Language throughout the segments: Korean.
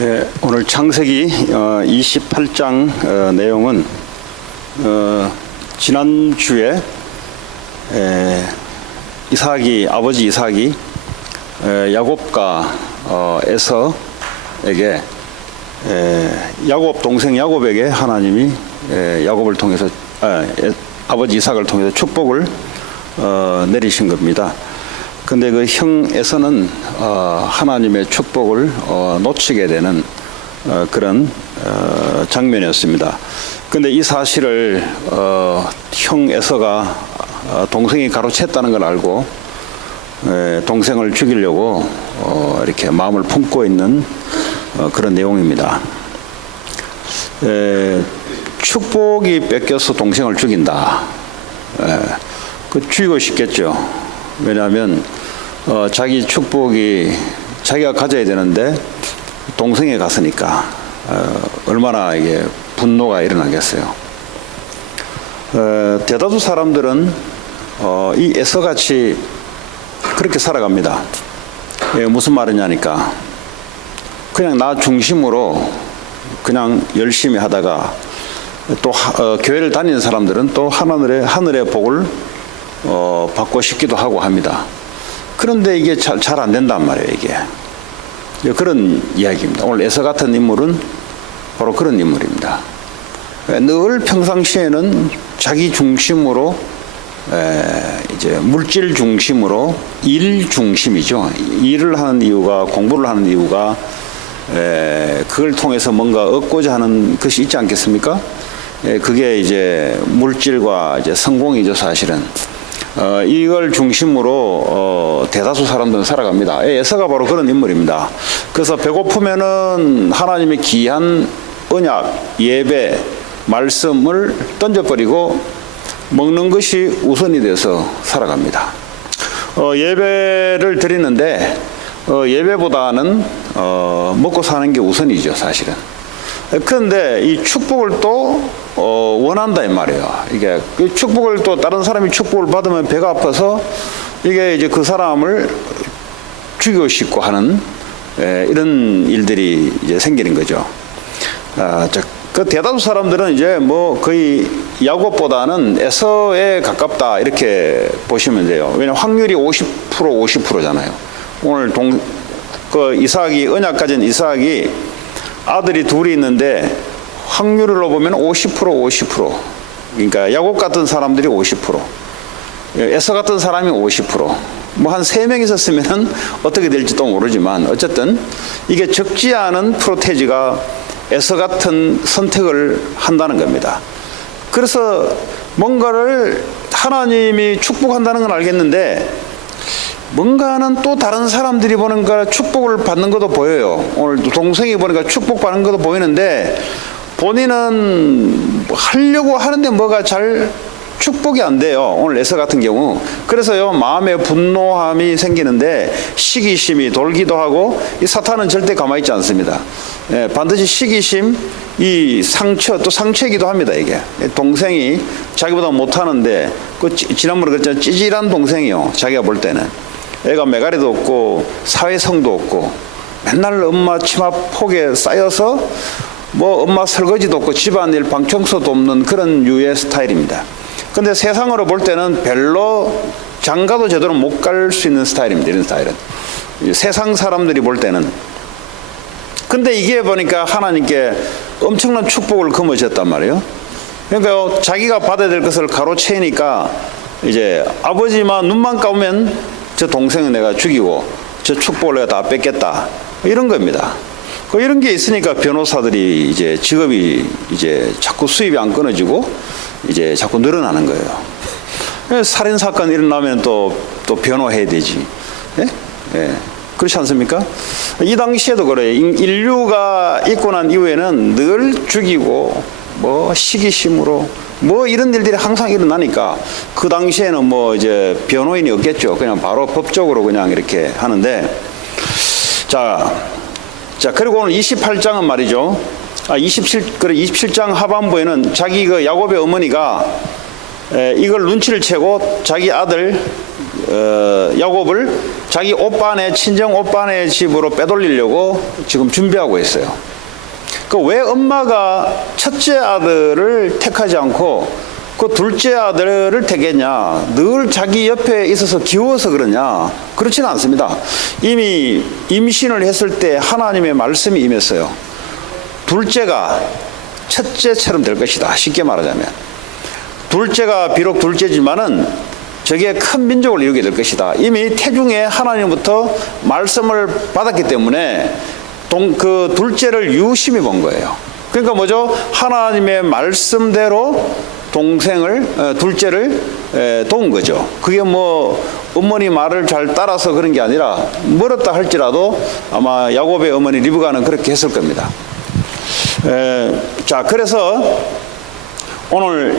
예, 오늘 창세기 28장 내용은 지난주에 아버지 이삭이 야곱과 에서에게 야곱 동생 야곱에게 하나님이 야곱을 통해서 아버지 이삭을 통해서 축복을 내리신 겁니다. 근데 그 형 에서는 하나님의 축복을 놓치게 되는 그런 장면이었습니다. 근데 이 사실을 형 에서가 동생이 가로챘다는 걸 알고 동생을 죽이려고 이렇게 마음을 품고 있는 그런 내용입니다. 축복이 뺏겨서 동생을 죽인다. 그 죽이고 싶겠죠. 왜냐하면 자기 축복이 자기가 가져야 되는데 동생이 갔으니까 얼마나 이게 분노가 일어나겠어요. 대다수 사람들은 이 에서같이 그렇게 살아갑니다. 무슨 말이냐니까 그냥 나 중심으로 그냥 열심히 하다가 또 교회를 다니는 사람들은 또 하늘의 복을 받고 싶기도 하고 합니다. 그런데 이게 잘 안 된단 말이에요. 이게 그런 이야기입니다. 오늘 에서 같은 인물은 바로 그런 인물입니다. 늘 평상시에는 자기 중심으로 이제 물질 중심으로 일 중심이죠. 일을 하는 이유가 공부를 하는 이유가 그걸 통해서 뭔가 얻고자 하는 것이 있지 않겠습니까? 그게 이제 물질과 이제 성공이죠, 사실은. 이걸 중심으로 대다수 사람들은 살아갑니다. 에서가 바로 그런 인물입니다. 그래서 배고프면은 하나님의 귀한 언약, 예배, 말씀을 던져버리고 먹는 것이 우선이 돼서 살아갑니다. 예배를 드리는데 예배보다는 먹고 사는 게 우선이죠, 사실은. 그런데 이 축복을 또 원한다 이 말이에요. 이게 축복을 또 다른 사람이 축복을 받으면 배가 아파서 이게 이제 그 사람을 죽이고 싶고 하는 이런 일들이 이제 생기는 거죠. 그 대다수 사람들은 이제 뭐 거의 야곱보다는 에서에 가깝다 이렇게 보시면 돼요. 왜냐하면 확률이 50%잖아요. 오늘 그 이삭이 언약 가진 이삭이 아들이 둘이 있는데 확률로 보면 50%. 그러니까 야곱 같은 사람들이 50%, 에서 같은 사람이 50%. 뭐 한 3명 있었으면 어떻게 될지도 모르지만 어쨌든 이게 적지 않은 프로테지가 에서 같은 선택을 한다는 겁니다. 그래서 뭔가를 하나님이 축복한다는 건 알겠는데 뭔가는 또 다른 사람들이 보니까 축복을 받는 것도 보여요. 오늘 동생이 보니까 축복받는 것도 보이는데 본인은 하려고 하는데 뭐가 잘 축복이 안 돼요. 오늘 에서 같은 경우. 그래서요, 마음에 분노함이 생기는데 시기심이 돌기도 하고, 이 사탄은 절대 가만히 있지 않습니다. 반드시 시기심, 이 상처, 또 상처이기도 합니다, 이게. 동생이 자기보다 못하는데, 지난번에 그랬잖아요. 찌질한 동생이요. 자기가 볼 때는. 애가 메가리도 없고, 사회성도 없고, 맨날 엄마 치마 폭에 쌓여서, 뭐 엄마 설거지도 없고, 집안일 방청소도 없는 그런 유의 스타일입니다. 근데 세상으로 볼 때는 별로 장가도 제대로 못 갈 수 있는 스타일입니다. 이런 스타일은. 세상 사람들이 볼 때는. 근데 이게 보니까 하나님께 엄청난 축복을 거머쥐었단 말이에요. 그러니까 자기가 받아야 될 것을 가로채니까 이제 아버지만 눈만 감으면 저 동생은 내가 죽이고 저 축복을 내가 다 뺏겠다. 이런 겁니다. 이런 게 있으니까 변호사들이 이제 직업이 이제 자꾸 수입이 안 끊어지고 이제 자꾸 늘어나는 거예요. 살인 사건 일어나면 또 변호해야 되지. 그렇지 않습니까? 이 당시에도 그래요. 인류가 있고 난 이후에는 늘 죽이고 뭐 시기심으로 뭐 이런 일들이 항상 일어나니까 그 당시에는 뭐 이제 변호인이 없겠죠. 그냥 바로 법적으로 그냥 이렇게 하는데 자 그리고 오늘 28장은 말이죠. 27장 하반부에는 자기 그 야곱의 어머니가 이걸 눈치를 채고 자기 아들 야곱을 자기 오빠네 친정 오빠네 집으로 빼돌리려고 지금 준비하고 있어요. 그 왜 엄마가 첫째 아들을 택하지 않고 그 둘째 아들을 택했냐? 늘 자기 옆에 있어서 귀여워서 그러냐? 그렇지는 않습니다. 이미 임신을 했을 때 하나님의 말씀이 임했어요. 둘째가 첫째처럼 될 것이다. 쉽게 말하자면. 둘째가 비록 둘째지만은 저게 큰 민족을 이루게 될 것이다. 이미 태중에 하나님부터 말씀을 받았기 때문에 그 둘째를 유심히 본 거예요. 그러니까 뭐죠? 하나님의 말씀대로 둘째를 도운 거죠. 그게 뭐 어머니 말을 잘 따라서 그런 게 아니라 멀었다 할지라도 아마 야곱의 어머니 리브가는 그렇게 했을 겁니다. 자, 그래서 오늘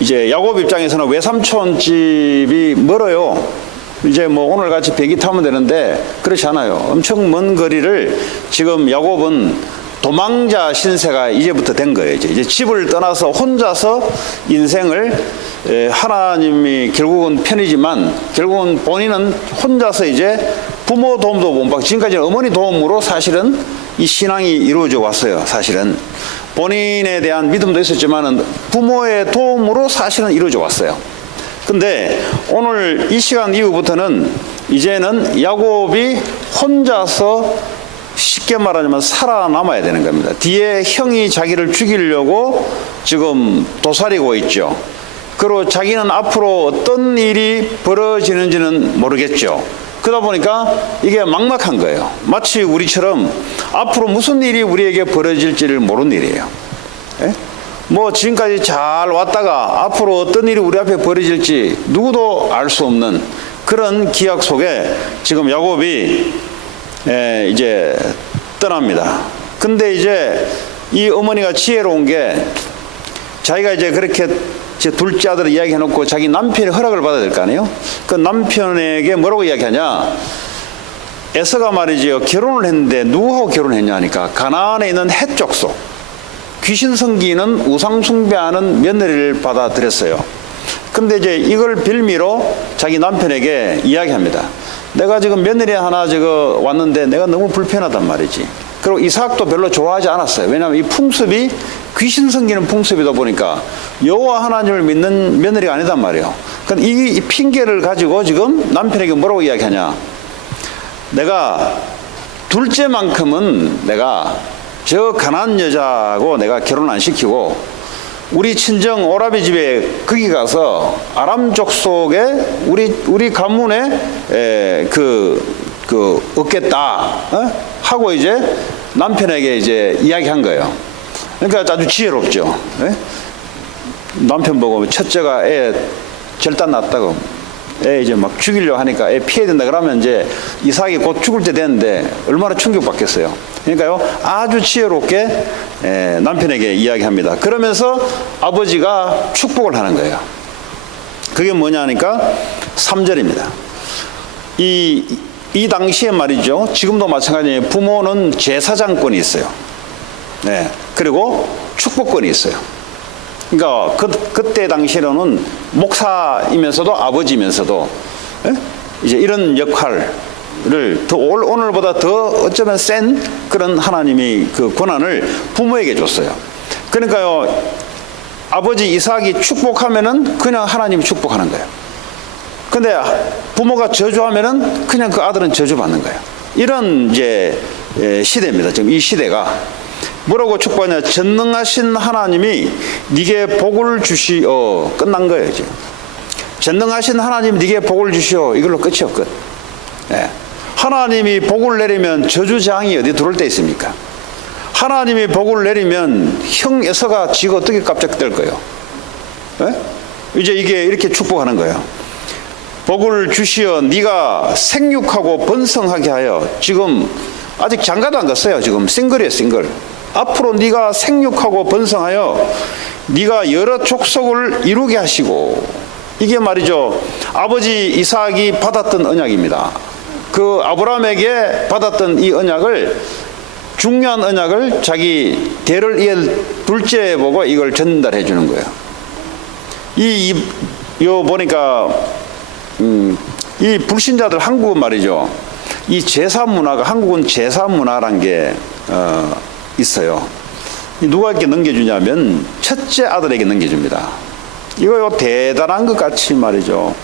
이제 야곱 입장에서는 외삼촌 집이 멀어요. 이제 뭐 오늘 같이 비행기 타면 되는데 그렇지 않아요. 엄청 먼 거리를 지금 야곱은 도망자 신세가 이제부터 된 거예요. 이제 집을 떠나서 혼자서 인생을 하나님이 결국은 편이지만 결국은 본인은 혼자서 이제 부모 도움도 못 받고 지금까지는 어머니 도움으로 사실은 이 신앙이 이루어져 왔어요. 사실은 본인에 대한 믿음도 있었지만은 부모의 도움으로 사실은 이루어져 왔어요. 근데 오늘 이 시간 이후부터는 이제는 야곱이 혼자서 쉽게 말하자면 살아남아야 되는 겁니다. 뒤에 형이 자기를 죽이려고 지금 도사리고 있죠. 그리고 자기는 앞으로 어떤 일이 벌어지는지는 모르겠죠. 그러다 보니까 이게 막막한 거예요. 마치 우리처럼 앞으로 무슨 일이 우리에게 벌어질지를 모르는 일이에요. 예? 뭐 지금까지 잘 왔다가 앞으로 어떤 일이 우리 앞에 벌어질지 누구도 알 수 없는 그런 기약 속에 지금 야곱이 이제 떠납니다. 근데 이제 이 어머니가 지혜로운 게 자기가 이제 그렇게 둘째 아들을 이야기해놓고 자기 남편의 허락을 받아야 될 거 아니에요? 그 남편에게 뭐라고 이야기하냐? 에서가 말이죠. 결혼을 했는데 누구하고 결혼했냐 하니까 가나안에 있는 헷 족속 귀신 섬기는 우상 숭배하는 며느리를 받아들였어요. 근데 이제 이걸 빌미로 자기 남편에게 이야기합니다. 내가 지금 며느리 하나 왔는데 내가 너무 불편하단 말이지. 그리고 이삭도 별로 좋아하지 않았어요. 왜냐하면 이 풍습이 귀신 섬기는 풍습이다 보니까 여호와 하나님을 믿는 며느리가 아니단 말이에요. 그러니까 이 핑계를 가지고 지금 남편에게 뭐라고 이야기하냐? 내가 둘째만큼은 내가 저 가난안 여자하고 내가 결혼 안 시키고 우리 친정 오라비 집에 거기 가서 아람 족속에 우리 가문에 얻겠다 하고 이제 남편에게 이제 이야기한 거예요. 그러니까 아주 지혜롭죠. 예? 남편 보고 첫째가 애 절단 났다고 애 이제 막 죽이려고 하니까 애 피해야 된다 그러면 이제 이삭이 곧 죽을 때 됐는데 얼마나 충격받겠어요. 그러니까요 아주 지혜롭게 남편에게 이야기합니다. 그러면서 아버지가 축복을 하는 거예요. 그게 뭐냐 하니까 3절입니다. 이 당시에 말이죠. 지금도 마찬가지예요. 부모는 제사장권이 있어요. 네. 그리고 축복권이 있어요. 그러니까 그때 당시로는 목사이면서도 아버지면서도 이제 이런 역할을 오늘보다 더 어쩌면 센 그런 하나님이 그 권한을 부모에게 줬어요. 그러니까요 아버지 이삭이 축복하면은 그냥 하나님이 축복하는 거예요. 근데 부모가 저주하면은 그냥 그 아들은 저주받는 거예요. 이런 이제 시대입니다. 지금 이 시대가 뭐라고 축복하냐? 전능하신 하나님이 네게 복을 주시오. 끝난 거예요 지금. 전능하신 하나님 네게 복을 주시오. 이걸로 끝이요 끝. 네. 하나님이 복을 내리면 저주장이 어디 들어올 때 있습니까? 하나님이 복을 내리면 형 에서가 지가 어떻게 깜짝 될 거예요? 네? 이제 이게 이렇게 축복하는 거예요. 복을 주시어 네가 생육하고 번성하게 하여. 지금 아직 장가도 안 갔어요. 지금 싱글이에요 싱글. 앞으로 네가 생육하고 번성하여 네가 여러 족속을 이루게 하시고. 이게 말이죠 아버지 이삭이 받았던 언약입니다. 그 아브라함에게 받았던 이 언약을 중요한 언약을 자기 대를 이을 둘째 보고 이걸 전달해 주는 거예요. 요 보니까 이 불신자들 한국은 말이죠. 이 제사 문화가 한국은 제사 문화란 게 있어요. 누가 이렇게 넘겨주냐면 첫째 아들에게 넘겨줍니다. 이거 대단한 것 같이 말이죠.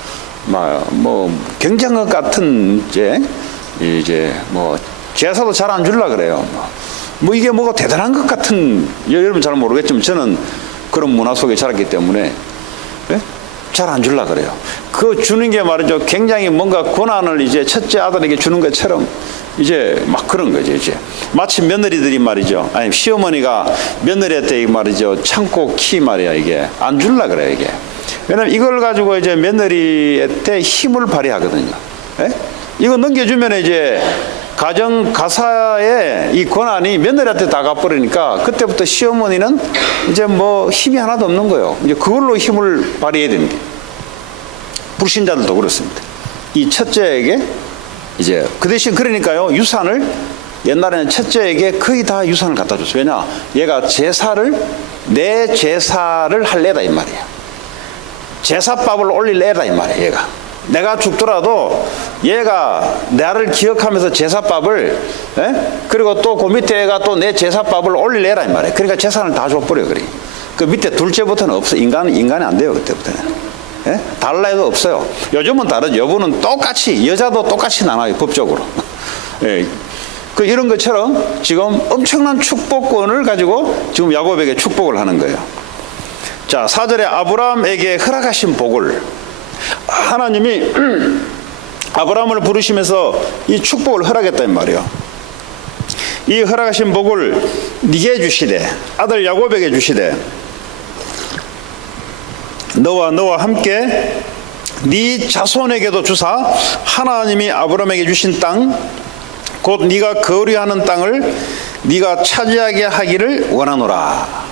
뭐 경쟁한 것 같은 이제 뭐 제사도 잘 안 줄라 그래요. 뭐 이게 뭐가 대단한 것 같은, 여러분 잘 모르겠지만 저는 그런 문화 속에 자랐기 때문에 잘 안 줄라 그래요. 그 주는 게 말이죠. 굉장히 뭔가 권한을 이제 첫째 아들에게 주는 것처럼 이제 막 그런 거죠. 이제 마치 며느리들이 말이죠. 아니 시어머니가 며느리한테 말이죠. 창고 키 말이야 이게 안 줄라 그래요 이게. 왜냐면 이걸 가지고 이제 며느리한테 힘을 발휘하거든요. 이거 넘겨주면 이제 가정 가사의 이 권한이 며느리한테 다 가버리니까 그때부터 시어머니는 이제 뭐 힘이 하나도 없는 거예요. 이제 그걸로 힘을 발휘해야 되는 게. 불신자들도 그렇습니다. 이 첫째에게 이제 그 대신 그러니까요 유산을 옛날에는 첫째에게 거의 다 유산을 갖다 줬어요. 왜냐 얘가 내 제사를 할래다 이 말이에요. 제사밥을 올릴래다 이 말이에요. 얘가 내가 죽더라도 얘가 나를 기억하면서 제사밥을 그리고 또 그 밑에 얘가 또 내 제사밥을 올릴래라 이 말이에요. 그러니까 재산을 다 줘버려. 그래. 그 밑에 둘째부터는 없어. 인간이 안 돼요. 그때부터는. 달라 해도 없어요. 요즘은 다르죠. 여부는 똑같이 여자도 똑같이 나눠요. 법적으로. 그 이런 것처럼 지금 엄청난 축복권을 가지고 지금 야곱에게 축복을 하는 거예요. 자, 4절에 아브라함에게 허락하신 복을 하나님이 아브라함을 부르시면서 이 축복을 허락했단 말이에요. 이 허락하신 복을 네게 주시되 아들 야곱에게 주시되 너와 함께 네 자손에게도 주사 하나님이 아브라함에게 주신 땅 곧 네가 거류하는 땅을 네가 차지하게 하기를 원하노라.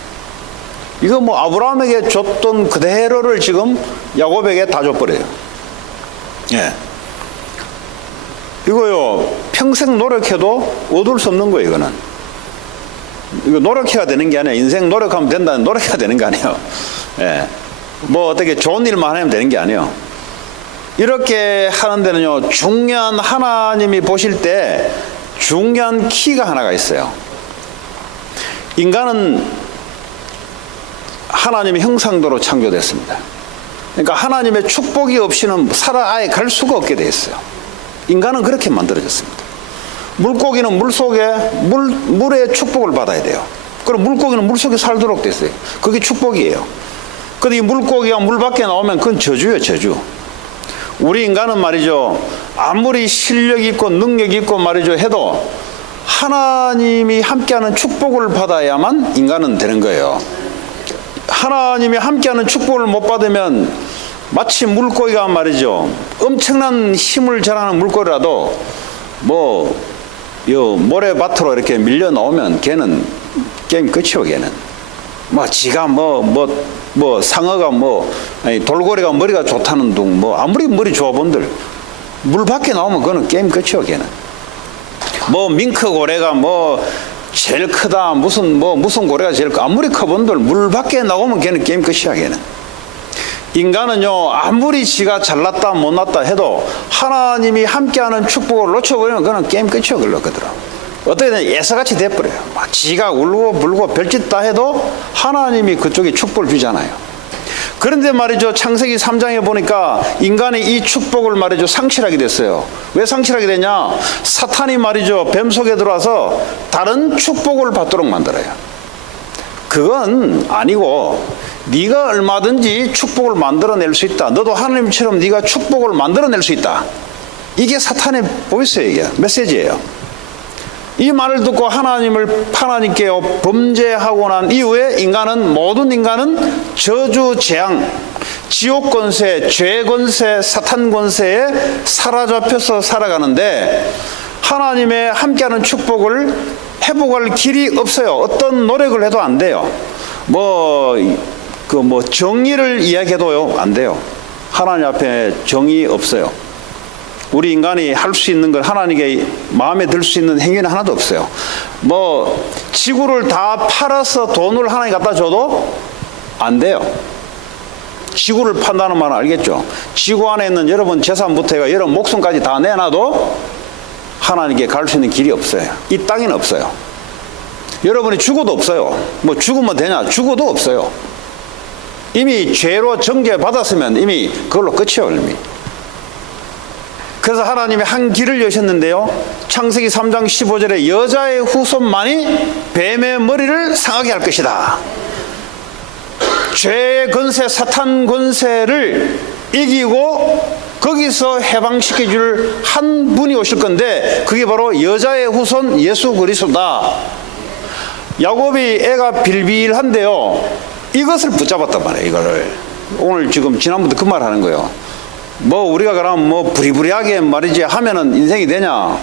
이거 뭐 아브라함에게 줬던 그대로를 지금 야곱에게 다 줘버려요. 이거요 평생 노력해도 얻을 수 없는 거예요. 이거는 이거 노력해야 되는 게 아니에요. 인생 노력하면 된다는 노력해야 되는 거 아니에요. 뭐 어떻게 좋은 일만 하면 되는 게 아니에요. 이렇게 하는 데는요 중요한 하나님이 보실 때 중요한 키가 하나가 있어요. 인간은 하나님의 형상대로 창조됐습니다. 그러니까 하나님의 축복이 없이는 아예 갈 수가 없게 돼 있어요. 인간은 그렇게 만들어졌습니다. 물고기는 물의 축복을 받아야 돼요. 그럼 물고기는 물속에 살도록 됐어요. 그게 축복이에요. 근데 이 물고기가 물 밖에 나오면 그건 저주예요, 저주. 우리 인간은 말이죠, 아무리 실력 있고 능력 있고 말이죠 해도 하나님이 함께하는 축복을 받아야만 인간은 되는 거예요. 하나님이 함께하는 축복을 못 받으면 마치 물고기가 말이죠, 엄청난 힘을 자랑하는 물고기라도 모래밭으로 이렇게 밀려 나오면 걔는 게임 끝이요. 걔는 지가 상어가 돌고래가 머리가 좋다는 둥 아무리 머리 좋아본들 물 밖에 나오면 그거는 게임 끝이요. 걔는 밍크 고래가 제일 크다 무슨 고래가 제일 크 아무리 커본들 물 밖에 나오면 걔는 게임 끝이야. 걔는 인간은요 아무리 지가 잘났다 못났다 해도 하나님이 함께하는 축복을 놓쳐버리면 그거는 게임 끝이요. 그러더라고. 어떻게 되냐 예사같이 돼버려요. 지가 울고 불고 별짓 다 해도 하나님이 그쪽에 축복을 주잖아요. 그런데 말이죠 창세기 3장에 보니까 인간이 이 축복을 말이죠 상실하게 됐어요. 왜 상실하게 되냐, 사탄이 말이죠 뱀 속에 들어와서 다른 축복을 받도록 만들어요. 그건 아니고 네가 얼마든지 축복을 만들어낼 수 있다. 너도 하나님처럼 네가 축복을 만들어낼 수 있다. 이게 사탄의 보이스예요. 이게 메시지예요. 이 말을 듣고 하나님께 범죄하고 난 이후에 모든 인간은 저주 재앙, 지옥 권세, 죄 권세, 사탄 권세에 사로잡혀서 살아가는데 하나님의 함께하는 축복을 회복할 길이 없어요. 어떤 노력을 해도 안 돼요. 정의를 이야기해도요 안 돼요. 하나님 앞에 정의 없어요. 우리 인간이 할 수 있는 걸 하나님께 마음에 들 수 있는 행위는 하나도 없어요. 지구를 다 팔아서 돈을 하나님 갖다 줘도 안 돼요. 지구를 판다는 말은 알겠죠? 지구 안에 있는 여러분 재산부터 해가 여러분 목숨까지 다 내놔도 하나님께 갈 수 있는 길이 없어요. 이 땅에는 없어요. 여러분이 죽어도 없어요. 뭐 죽으면 되냐? 죽어도 없어요. 이미 죄로 정죄받았으면 이미 그걸로 끝이에요. 이미. 그래서 하나님이 한 길을 여셨는데요. 창세기 3장 15절에 여자의 후손만이 뱀의 머리를 상하게 할 것이다. 죄의 권세, 사탄 권세를 이기고 거기서 해방시켜 줄 한 분이 오실 건데 그게 바로 여자의 후손 예수 그리스도다. 야곱이 애가 빌빌한데요. 이것을 붙잡았단 말이에요. 이거를 오늘 지금 지난번부터 그 말 하는 거예요. 뭐 우리가 그러면 뭐 부리부리하게 말이지 하면은 인생이 되냐?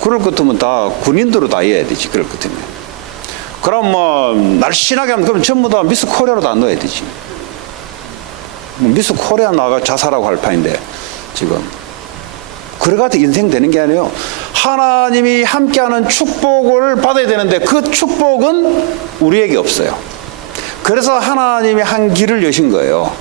그럴 것 같으면 다 군인으로 다 해야 되지. 그럴 것 같으면. 그럼 뭐 날씬하게 하면 그럼 전부 다 미스 코리아로 다 넣어야 되지. 미스 코리아 나가 자살하고 할 판인데 지금 그래가지고 인생 되는 게 아니에요. 하나님이 함께하는 축복을 받아야 되는데 그 축복은 우리에게 없어요. 그래서 하나님이 한 길을 여신 거예요.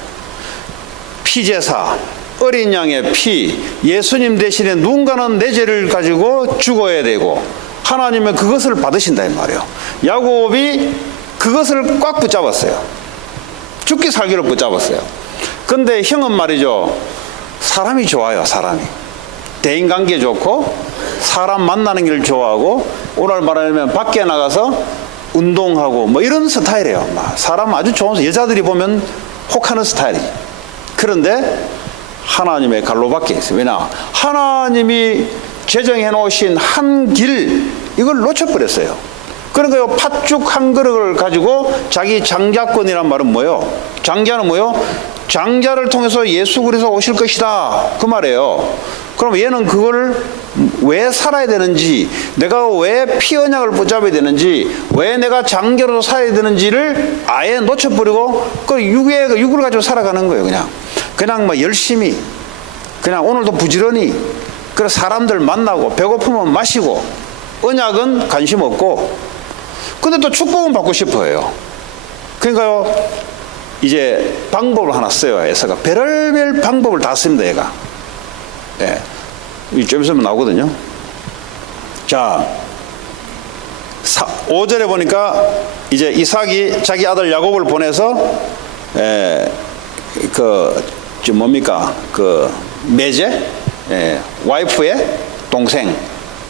피제사, 어린 양의 피, 예수님 대신에 누군가는 내 죄를 가지고 죽어야 되고 하나님은 그것을 받으신다 이 말이에요. 야곱이 그것을 꽉 붙잡았어요. 죽기 살기로 붙잡았어요. 근데 형은 말이죠. 사람이 좋아요. 사람이. 대인관계 좋고 사람 만나는 길 좋아하고 오늘 말하면 밖에 나가서 운동하고 뭐 이런 스타일이에요. 사람 아주 좋은 여자들이 보면 혹하는 스타일이지. 그런데 하나님의 갈로 밖에 있어요. 왜냐? 하나님이 제정해 놓으신 한 길 이걸 놓쳐버렸어요. 그러니까 팥죽 한 그릇을 가지고 자기 장자권이란 말은 뭐예요? 장자는 뭐예요? 장자를 통해서 예수 그리스도 오실 것이다 그 말이에요. 그럼 얘는 그걸 왜 살아야 되는지, 내가 왜 피 언약을 붙잡아야 되는지, 왜 내가 장자로 살아야 되는지를 아예 놓쳐버리고 그 육을 가지고 살아가는 거예요. 그냥 뭐 열심히 그냥 오늘도 부지런히 그래 사람들 만나고 배고프면 마시고 언약은 관심 없고 근데 또 축복은 받고 싶어요. 그러니까요 이제 방법을 하나 써요. 에서가 별의별 방법을 다 씁니다. 얘가 좀 있으면 나오거든요. 자 5절에 보니까 이제 이삭이 자기 아들 야곱을 보내서 뭡니까 매제 와이프의 동생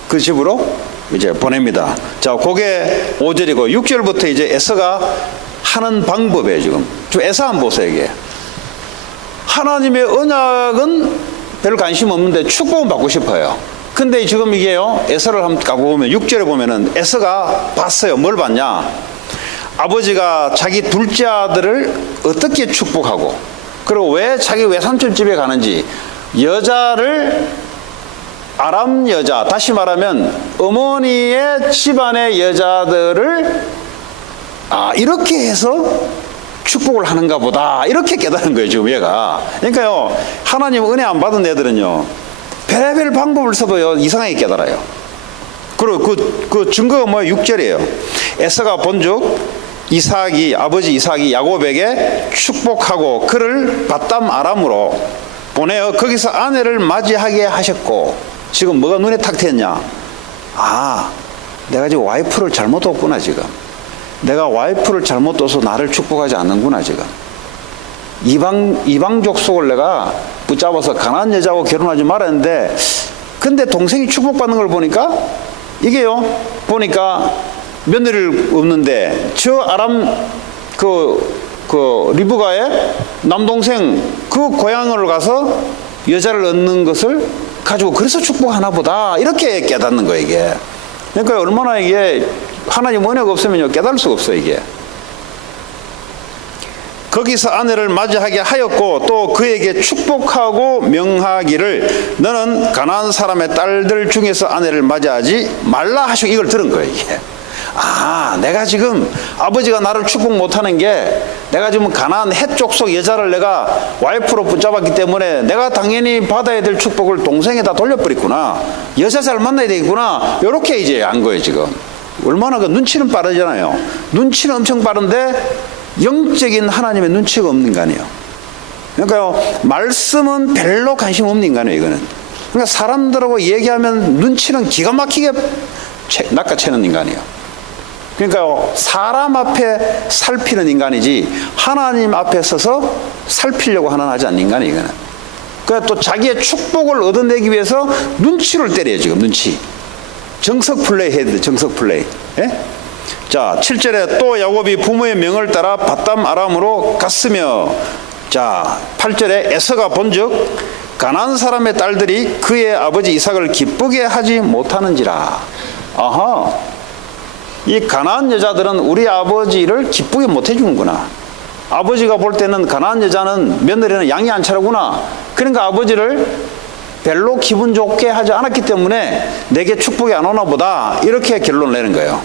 그 집으로 이제 보냅니다. 자 그게 5절이고 6절부터 이제 에서가 하는 방법이에요. 지금 에서 한번 보세요. 이게 하나님의 언약은 별 관심 없는데 축복은 받고 싶어요. 근데 지금 이게요 에서를 한번 가고 보면 6절에 보면은 에서가 봤어요. 뭘 봤냐? 아버지가 자기 둘째 아들을 어떻게 축복하고 그리고 왜 자기 외삼촌 집에 가는지 여자를 아람 여자 다시 말하면 어머니의 집안의 여자들을 이렇게 해서 축복을 하는가 보다 이렇게 깨달은 거예요. 지금 얘가. 그러니까요 하나님 은혜 안 받은 애들은요 별의별 방법을 써도요 이상하게 깨달아요. 그리고 그 증거가 뭐예요? 6절이에요. 에서가 본즉 아버지 이삭이 야곱에게 축복하고 그를 밧담 아람으로 보내어 거기서 아내를 맞이하게 하셨고 지금 뭐가 눈에 탁 튀었냐? 내가 지금 와이프를 잘못 뒀구나. 지금 내가 와이프를 잘못 둬서 나를 축복하지 않는구나. 지금 이방족 속을 내가 붙잡아서 가난한 여자하고 결혼하지 말았는데 근데 동생이 축복받는 걸 보니까 이게요 보니까 며느리를 없는데 저 아람 리브가의 남동생 그 고향으로 가서 여자를 얻는 것을 가지고 그래서 축복하나 보다 이렇게 깨닫는 거예요. 이게 그러니까 얼마나 이게 하나님 은혜가 없으면요 깨달을 수가 없어요. 이게 거기서 아내를 맞이하게 하였고 또 그에게 축복하고 명하기를 너는 가나안 사람의 딸들 중에서 아내를 맞이하지 말라 하시고 이걸 들은 거예요. 이게 내가 지금 아버지가 나를 축복 못하는 게 내가 지금 가나안 해쪽 속 여자를 내가 와이프로 붙잡았기 때문에 내가 당연히 받아야 될 축복을 동생에다 돌려버렸구나. 여자 잘 만나야 되겠구나. 이렇게 이제 안 거예요. 지금 얼마나 그 눈치는 빠르잖아요. 눈치는 엄청 빠른데 영적인 하나님의 눈치가 없는 거 아니에요. 그러니까요, 말씀은 별로 관심 없는 인간이에요, 이거는. 그러니까 사람들하고 얘기하면 눈치는 기가 막히게 낚아채는 인간이에요. 그러니까요, 사람 앞에 살피는 인간이지 하나님 앞에 서서 살피려고 하지 않는 인간이에요, 이거는. 그러니까 또 자기의 축복을 얻어내기 위해서 눈치를 때려요, 지금 눈치. 정석 플레이 해야 돼, 정석 플레이. 예? 자, 7절에 또 야곱이 부모의 명을 따라 밧담 아람으로 갔으며, 자, 8절에 에서가 본즉 가나안 사람의 딸들이 그의 아버지 이삭을 기쁘게 하지 못하는지라. 아하, 이 가나안 여자들은 우리 아버지를 기쁘게 못 해주는구나. 아버지가 볼 때는 가나안 여자는 며느리는 양이 안 차려구나. 그러니까 아버지를 별로 기분 좋게 하지 않았기 때문에 내게 축복이 안 오나 보다, 이렇게 결론을 내는 거예요.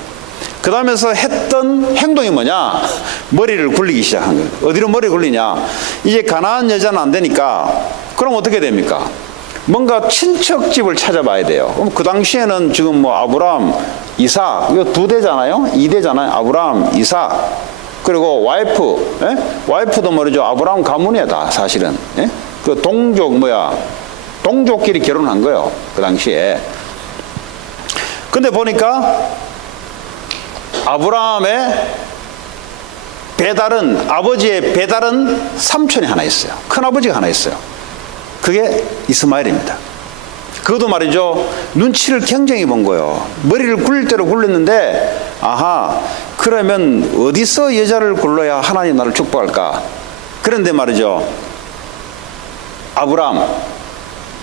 그 다음에서 했던 행동이 뭐냐? 머리를 굴리기 시작한 거예요. 어디로 머리 굴리냐? 이제 가나안 여자는 안 되니까 그럼 어떻게 됩니까? 뭔가 친척집을 찾아봐야 돼요. 그럼 그 당시에는 지금 뭐 아브람, 이삭, 이거 2대잖아요. 2대잖아요. 아브람, 이삭. 그리고 와이프, 예? 와이프도 말이죠. 아브람 가문이야, 다 사실은. 예? 그 동족끼리 결혼한 거예요, 그 당시에. 근데 보니까 아브라함의 배달은, 아버지의 배달은 삼촌이 하나 있어요. 큰아버지가 하나 있어요. 그게 이스마엘입니다. 그것도 말이죠, 눈치를 굉장히 본 거예요. 머리를 굴릴 대로 굴렸는데, 아하, 그러면 어디서 여자를 굴러야 하나님 나를 축복할까? 그런데 말이죠, 아브라함,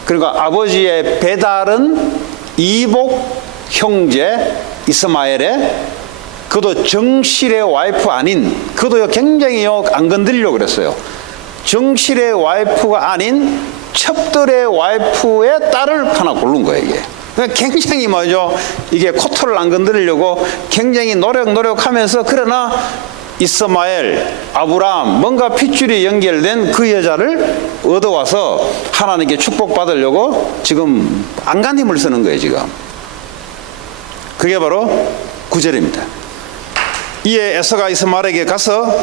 그러니까 아버지의 배달은 이복 형제 이스마엘의, 그도 정실의 와이프 아닌, 그도 굉장히 안 건드리려고 그랬어요. 정실의 와이프가 아닌 첩들의 와이프의 딸을 하나 고른 거예요, 이게. 그러니까 굉장히 뭐죠, 이게 코털을 안 건드리려고 굉장히 노력하면서, 그러나 이스마엘, 아브라함, 뭔가 핏줄이 연결된 그 여자를 얻어와서 하나님께 축복받으려고 지금 안간힘을 쓰는 거예요, 지금. 그게 바로 9절입니다. 이에 에서가 이스마엘에게 가서,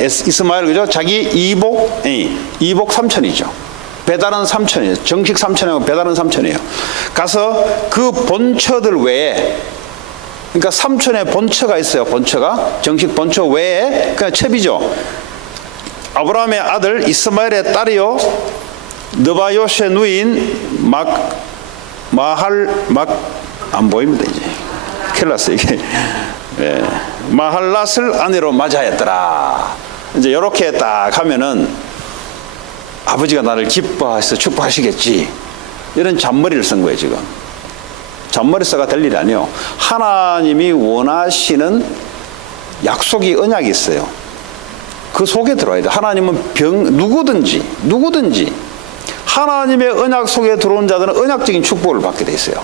이스마엘, 그죠? 자기 이복 삼촌이죠. 배달은 삼촌이에요. 정식 삼촌이고 배달은 삼촌이에요. 가서 그 본처들 외에, 그러니까 삼촌의 본처가 있어요. 본처가 정식 본처 외에, 그러니까 첩이죠. 아브라함의 아들 이스마엘의 딸이요, 느바요시의 누인 안 보입니다, 이제. 큰일 났어요, 이게. 네. 마할랏을 아내로 맞이하였더라. 이제 이렇게 딱 하면은 아버지가 나를 기뻐해서 축복하시겠지, 이런 잔머리를 쓴 거예요, 지금. 잔머리 써가 될 일이 아니에요. 하나님이 원하시는 약속이, 언약이 있어요. 그 속에 들어와야 돼. 하나님은 누구든지 하나님의 언약 속에 들어온 자들은 언약적인 축복을 받게 돼 있어요.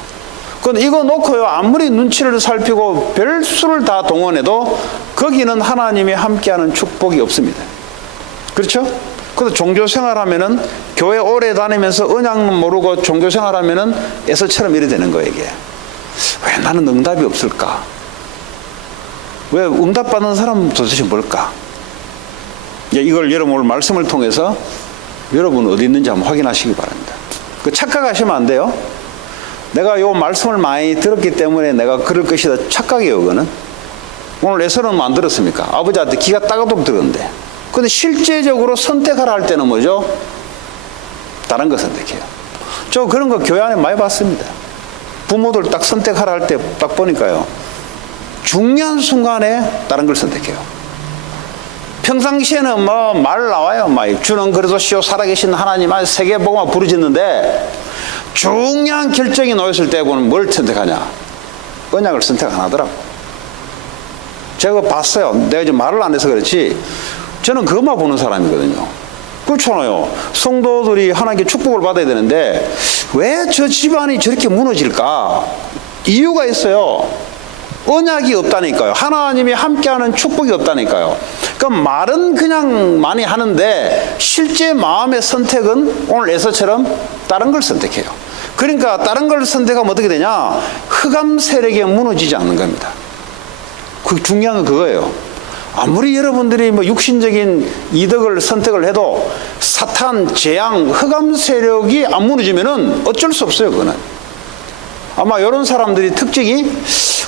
그런데 이거 놓고요, 아무리 눈치를 살피고 별수를 다 동원해도 거기는 하나님이 함께하는 축복이 없습니다. 그렇죠? 그래서 종교생활하면은, 교회 오래 다니면서 언약은 모르고 종교생활하면은 에서처럼 이래 되는 거예요, 이게. 왜 나는 응답이 없을까? 왜 응답받는 사람은 도대체 뭘까? 이걸 여러분 오늘 말씀을 통해서 여러분 어디 있는지 한번 확인하시기 바랍니다. 착각하시면 안 돼요. 내가 이 말씀을 많이 들었기 때문에 내가 그럴 것이다, 착각이에요, 그거는. 오늘 에서는 안 들었습니까? 아버지한테 기가 따가도록 들었는데. 근데 실제적으로 선택하라 할 때는 뭐죠? 다른 거 선택해요. 저 그런 거 교회 안에 많이 봤습니다. 부모들 딱 선택하라 할 때 딱 보니까요, 중요한 순간에 다른 걸 선택해요. 평상시에는 뭐 말 나와요. 주는 그리스도시요 살아계신 하나님 한 세계복음화 부르짖는데, 중요한 결정이 놓였을 때고는 뭘 선택하냐? 언약을 선택 안 하더라고. 제가 봤어요. 내가 지금 말을 안 해서 그렇지, 저는 그것만 보는 사람이거든요. 그렇잖아요. 성도들이 하나님께 축복을 받아야 되는데 왜 저 집안이 저렇게 무너질까? 이유가 있어요. 언약이 없다니까요. 하나님이 함께하는 축복이 없다니까요. 그럼 말은 그냥 많이 하는데 실제 마음의 선택은 오늘 에서처럼 다른 걸 선택해요. 그러니까 다른 걸 선택하면 어떻게 되냐? 흑암 세력에 무너지지 않는 겁니다. 그 중요한 건 그거예요. 아무리 여러분들이 뭐 육신적인 이득을 선택을 해도 사탄, 재앙, 흑암 세력이 안 무너지면은 어쩔 수 없어요, 그거는. 아마 이런 사람들이 특징이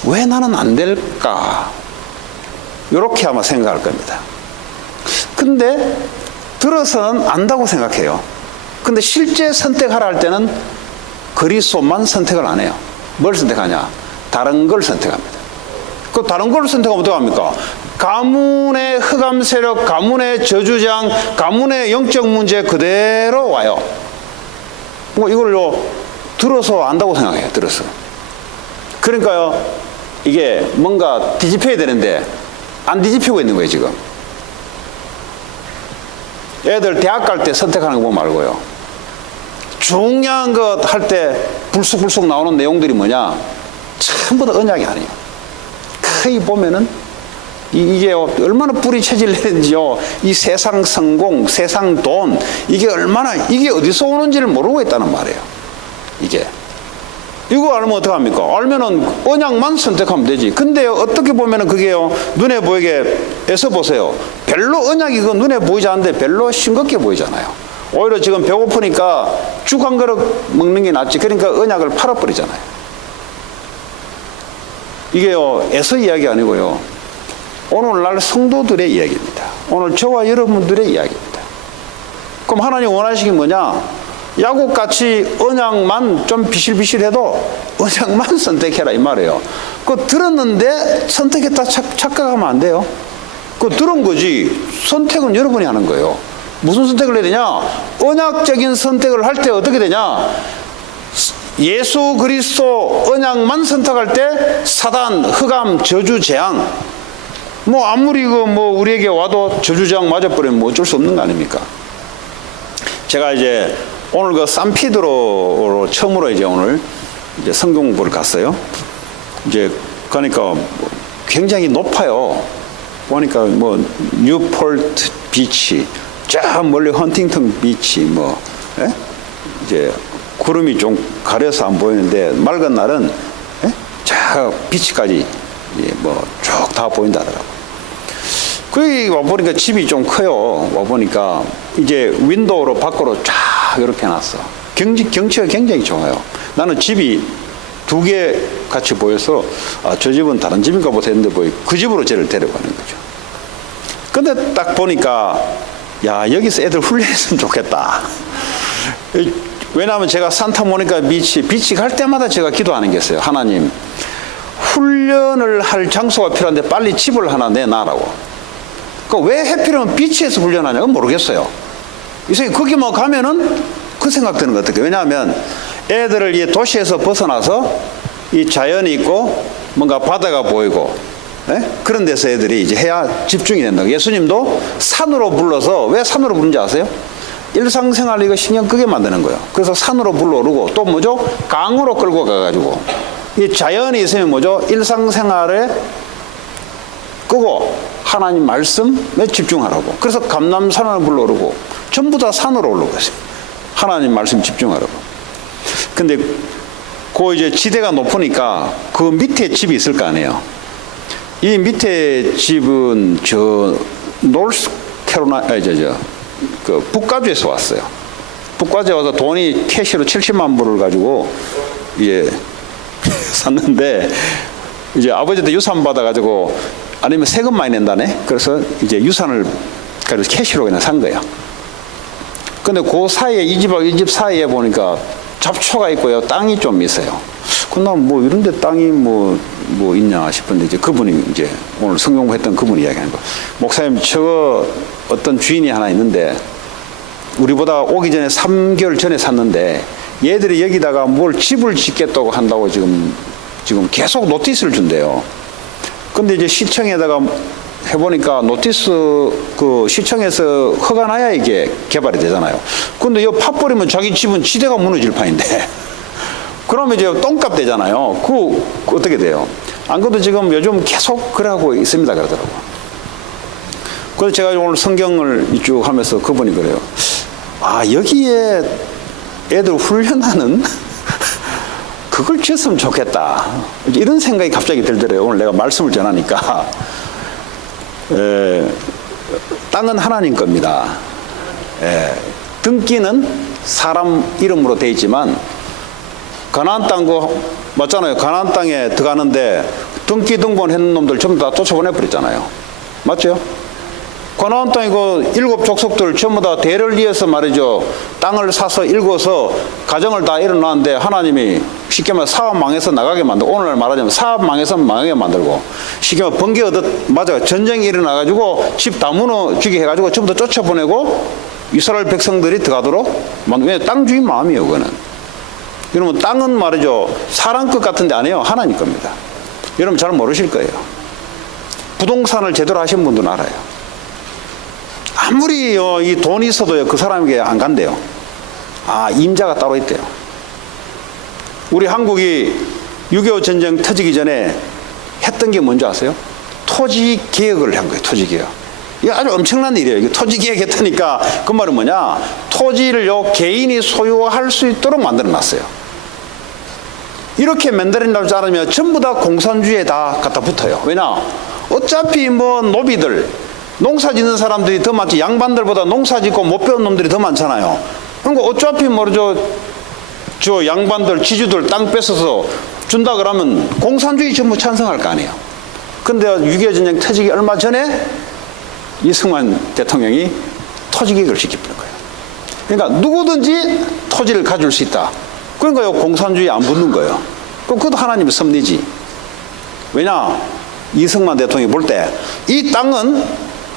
왜 나는 안 될까? 이렇게 아마 생각할 겁니다. 근데 들어서는 안다고 생각해요. 근데 실제 선택하라 할 때는 그리스도만 선택을 안 해요. 뭘 선택하냐? 다른 걸 선택합니다. 그 다른 걸 선택하면 어떡합니까? 가문의 흑암 세력, 가문의 저주장, 가문의 영적 문제 그대로 와요. 뭐 이걸로 들어서 안다고 생각해요. 들어서. 그러니까요, 이게 뭔가 뒤집혀야 되는데 안 뒤집히고 있는 거예요, 지금. 애들 대학 갈 때 선택하는 거 보면 말고요. 중요한 것 할 때 불쑥불쑥 나오는 내용들이 뭐냐? 전부 다 언약이 아니에요. 거의 보면은 이게 얼마나 뿌리 체질했는지요. 이 세상 성공, 세상 돈, 이게 얼마나, 이게 어디서 오는지를 모르고 있다는 말이에요. 이게. 이거 알면 어떡합니까? 알면은 언약만 선택하면 되지. 근데 어떻게 보면은 그게요, 눈에 보이게 애써 보세요. 별로 언약이 그 눈에 보이지 않는데 별로 싱겁게 보이잖아요. 오히려 지금 배고프니까 죽 한 그릇 먹는 게 낫지. 그러니까 언약을 팔아버리잖아요. 이게요, 애써 이야기 아니고요. 오늘날 성도들의 이야기입니다. 오늘 저와 여러분들의 이야기입니다. 그럼 하나님 원하시는 게 뭐냐? 야곱같이 언약만 좀 비실비실해도 언약만 선택해라 이 말이에요. 그거 들었는데 선택했다 착각하면 안 돼요. 그거 들은 거지. 선택은 여러분이 하는 거예요. 무슨 선택을 해야 되냐? 언약적인 선택을 할 때 어떻게 되냐? 예수 그리스도 언약만 선택할 때 사단, 흑암, 저주, 재앙, 뭐 아무리 뭐 우리에게 와도 저주, 재앙 맞아버리면 뭐 어쩔 수 없는 거 아닙니까? 제가 이제 오늘 그 산피드로로 처음으로 이제 오늘 이제 성경 공부를 갔어요. 이제 그러니까 굉장히 높아요. 보니까 뭐 뉴폴트 비치, 저 멀리 헌팅턴 비치, 뭐 이제 구름이 좀 가려서 안 보이는데 맑은 날은 저 비치까지 뭐 쭉 다 보인다더라고. 거기 와 보니까 집이 좀 커요. 와 보니까 이제 윈도우로 밖으로 쫙 이렇게 해놨어. 경치가 굉장히 좋아요. 나는 집이 두 개 같이 보여서 저 집은 다른 집인가 보다 했는데 그 집으로 쟤를 데려가는 거죠. 근데 딱 보니까 야, 여기서 애들 훈련했으면 좋겠다. 왜냐하면 제가 산타모니카 비치 갈 때마다 제가 기도하는 게 있어요. 하나님, 훈련을 할 장소가 필요한데 빨리 집을 하나 내놔라고. 왜 해필이면 비치에서 훈련하냐고 모르겠어요. 이제 거기만 가면은 그 생각 드는 것 같아요. 왜냐하면 애들을 이 도시에서 벗어나서 이 자연이 있고 뭔가 바다가 보이고 그런 데서 애들이 이제 해야 집중이 된다. 예수님도 산으로 불러서, 왜 산으로 부른지 아세요? 일상생활 이거 신경 끄게 만드는 거예요. 그래서 산으로 불러오르고 또 뭐죠? 강으로 끌고 가가지고 이 자연이 있으면 뭐죠? 일상생활에 끄고 하나님 말씀에 집중하라고. 그래서 감람산을 불러오르고 전부 다 산으로 올라오고 있어요. 하나님 말씀 집중하라고. 근데 그 이제 지대가 높으니까 그 밑에 집이 있을 거 아니에요. 이 밑에 집은 저 노스 캐롤라이나 그 북가주에서 왔어요. 북가주에 와서 돈이 캐시로 70만 불을 가지고 이제 샀는데 이제 아버지한테 유산 받아가지고 아니면 세금 많이 낸다네. 그래서 이제 유산을 가지고 캐시로 그냥 산 거예요. 근데 그 사이에 이 집하고 이 집 사이에 보니까 잡초가 있고요. 땅이 좀 있어요. 그나 뭐 이런데 땅이 뭐 있냐 싶은데 이제 그분이 이제 오늘 성경부 했던 그분이 이야기하는 거. 목사님, 저거 어떤 주인이 하나 있는데 우리보다 오기 전에 3개월 전에 샀는데 얘들이 여기다가 뭘 집을 짓겠다고 한다고 지금 계속 노티스를 준대요. 근데 이제 시청에다가 해보니까 노티스 그 시청에서 허가나야 이게 개발이 되잖아요. 근데 이거 파버리면 자기 집은 지대가 무너질 판인데 그러면 이제 똥값 되잖아요. 그 어떻게 돼요? 안 그래도 지금 요즘 계속 그러고 있습니다 그러더라고요. 그래서 제가 오늘 성경을 쭉 하면서 그분이 그래요. 아, 여기에 애들 훈련하는 그걸 지었으면 좋겠다. 이런 생각이 갑자기 들더래요. 오늘 내가 말씀을 전하니까. 땅은 하나님 겁니다. 등기는 사람 이름으로 돼 있지만 가나안 땅 거 맞잖아요. 가나안 땅에 들어가는데 등기 등본했는 놈들 전부 다 쫓아보내 버렸잖아요. 맞죠? 가나안 땅이고 7 족속들 전부 다 대를 이어서 말이죠. 땅을 사서 일궈서 가정을 다 일어났는데 하나님이 쉽게 말해 사업 망해서 나가게 만들고, 오늘날 말하자면 사업 망해서 망하게 만들고, 쉽게 말해 번개 맞아 전쟁이 일어나가지고 집 다 무너지게 해가지고 전부 다 쫓아보내고 이스라엘 백성들이 들어가도록 왜 땅 주인 마음이에요. 그거는. 여러분 땅은 말이죠 사람 것 같은데 아니에요. 하나님 겁니다. 여러분 잘 모르실 거예요. 부동산을 제대로 하신 분들은 알아요. 아무리 이 돈이 있어도요 그 사람에게 안 간대요. 임자가 따로 있대요. 우리 한국이 6.25 전쟁 터지기 전에 했던 게 뭔지 아세요? 토지 개혁을 한 거예요. 토지 개혁. 이거 아주 엄청난 일이에요. 이거 토지 개혁했다니까 그 말은 뭐냐? 토지를요 개인이 소유할 수 있도록 만들어 놨어요. 이렇게 만들어낸다고 자르면 전부 다 공산주의에 다 갖다 붙어요. 왜냐? 어차피 뭐 노비들, 농사 짓는 사람들이 더 많지, 양반들보다 농사 짓고 못 배운 놈들이 더 많잖아요. 그러니까 어차피 저 양반들, 지주들 땅 뺏어서 준다 그러면 공산주의 전부 찬성할 거 아니에요. 근데 6.25 전쟁 터지기 얼마 전에 이승만 대통령이 토지 개혁을 시켜버린 거예요. 그러니까 누구든지 토지를 가질 수 있다. 그러니까 공산주의 안 붙는 거예요. 그것도 하나님의 섭리지. 왜냐? 이승만 대통령이 볼 때 이 땅은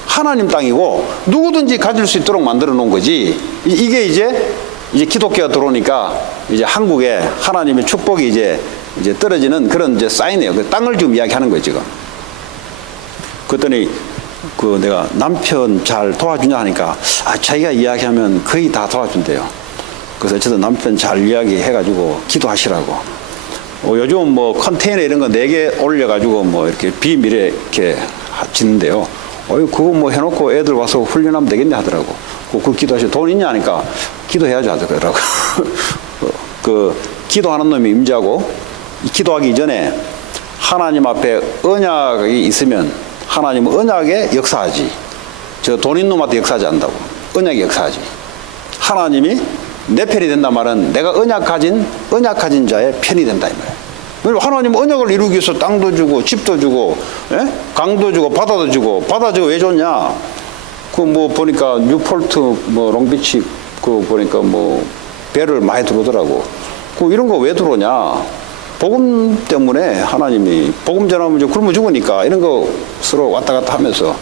하나님 땅이고 누구든지 가질 수 있도록 만들어 놓은 거지. 이게 이제 기독교가 들어오니까 이제 한국에 하나님의 축복이 이제 떨어지는 그런 사인이에요. 그 땅을 지금 이야기하는 거예요, 지금. 그랬더니 내가 남편 잘 도와주냐 하니까 자기가 이야기하면 거의 다 도와준대요. 그래서 저도 남편 잘 이야기해가지고 기도하시라고. 요즘 뭐 컨테이너 이런 거 4개 올려가지고 뭐 이렇게 비밀에 이렇게 짓는데요. 그거 뭐 해놓고 애들 와서 훈련하면 되겠네 하더라고. 그 기도하시고 돈 있냐 하니까 기도해야지 하더라고. 기도하는 놈이 임자고, 기도하기 전에 하나님 앞에 언약이 있으면 하나님은 언약에 역사하지. 저 돈 있는 놈한테 역사하지 않는다고. 언약에 역사하지. 하나님이 내 편이 된단 말은 내가 언약 가진 자의 편이 된다 이 말이에요. 하나님은 언약을 이루기 위해서 땅도 주고 집도 주고 강도 주고 바다도 주고. 바다 저거 왜 줬냐? 뭐 보니까 뉴폴트 뭐 롱비치 보니까 뭐 배를 많이 들어오더라고. 이런 거 왜 들어오냐? 복음 때문에 하나님이 복음 전하면 이제 굶어 죽으니까 이런 거 서로 왔다 갔다 하면서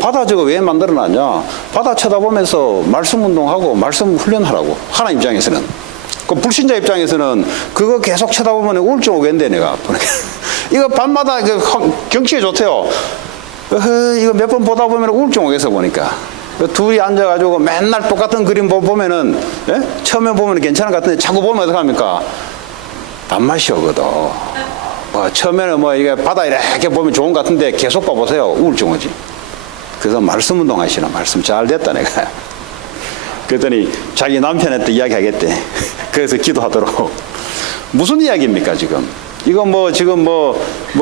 바다 저거 왜 만들어 놨냐? 바다 쳐다보면서 말씀 운동하고 말씀 훈련하라고. 하나님 입장에서는. 불신자 입장에서는 그거 계속 쳐다보면 우울증 오겠는데 내가. 이거 밤마다 경치가 좋대요. 이거 몇 번 보다 보면 우울증 오겠어 보니까. 둘이 앉아가지고 맨날 똑같은 그림 보면은 처음에 보면 괜찮은 것 같은데 자꾸 보면 어떡합니까? 단맛이 오거든. 처음에는 이게 바다 이렇게 보면 좋은 것 같은데 계속 봐보세요. 우울증 오지. 그래서 말씀 운동 하시나. 말씀 잘 됐다 내가. 그랬더니 자기 남편한테 이야기하겠대. 그래서 기도하도록. 무슨 이야기입니까 지금? 이거 지금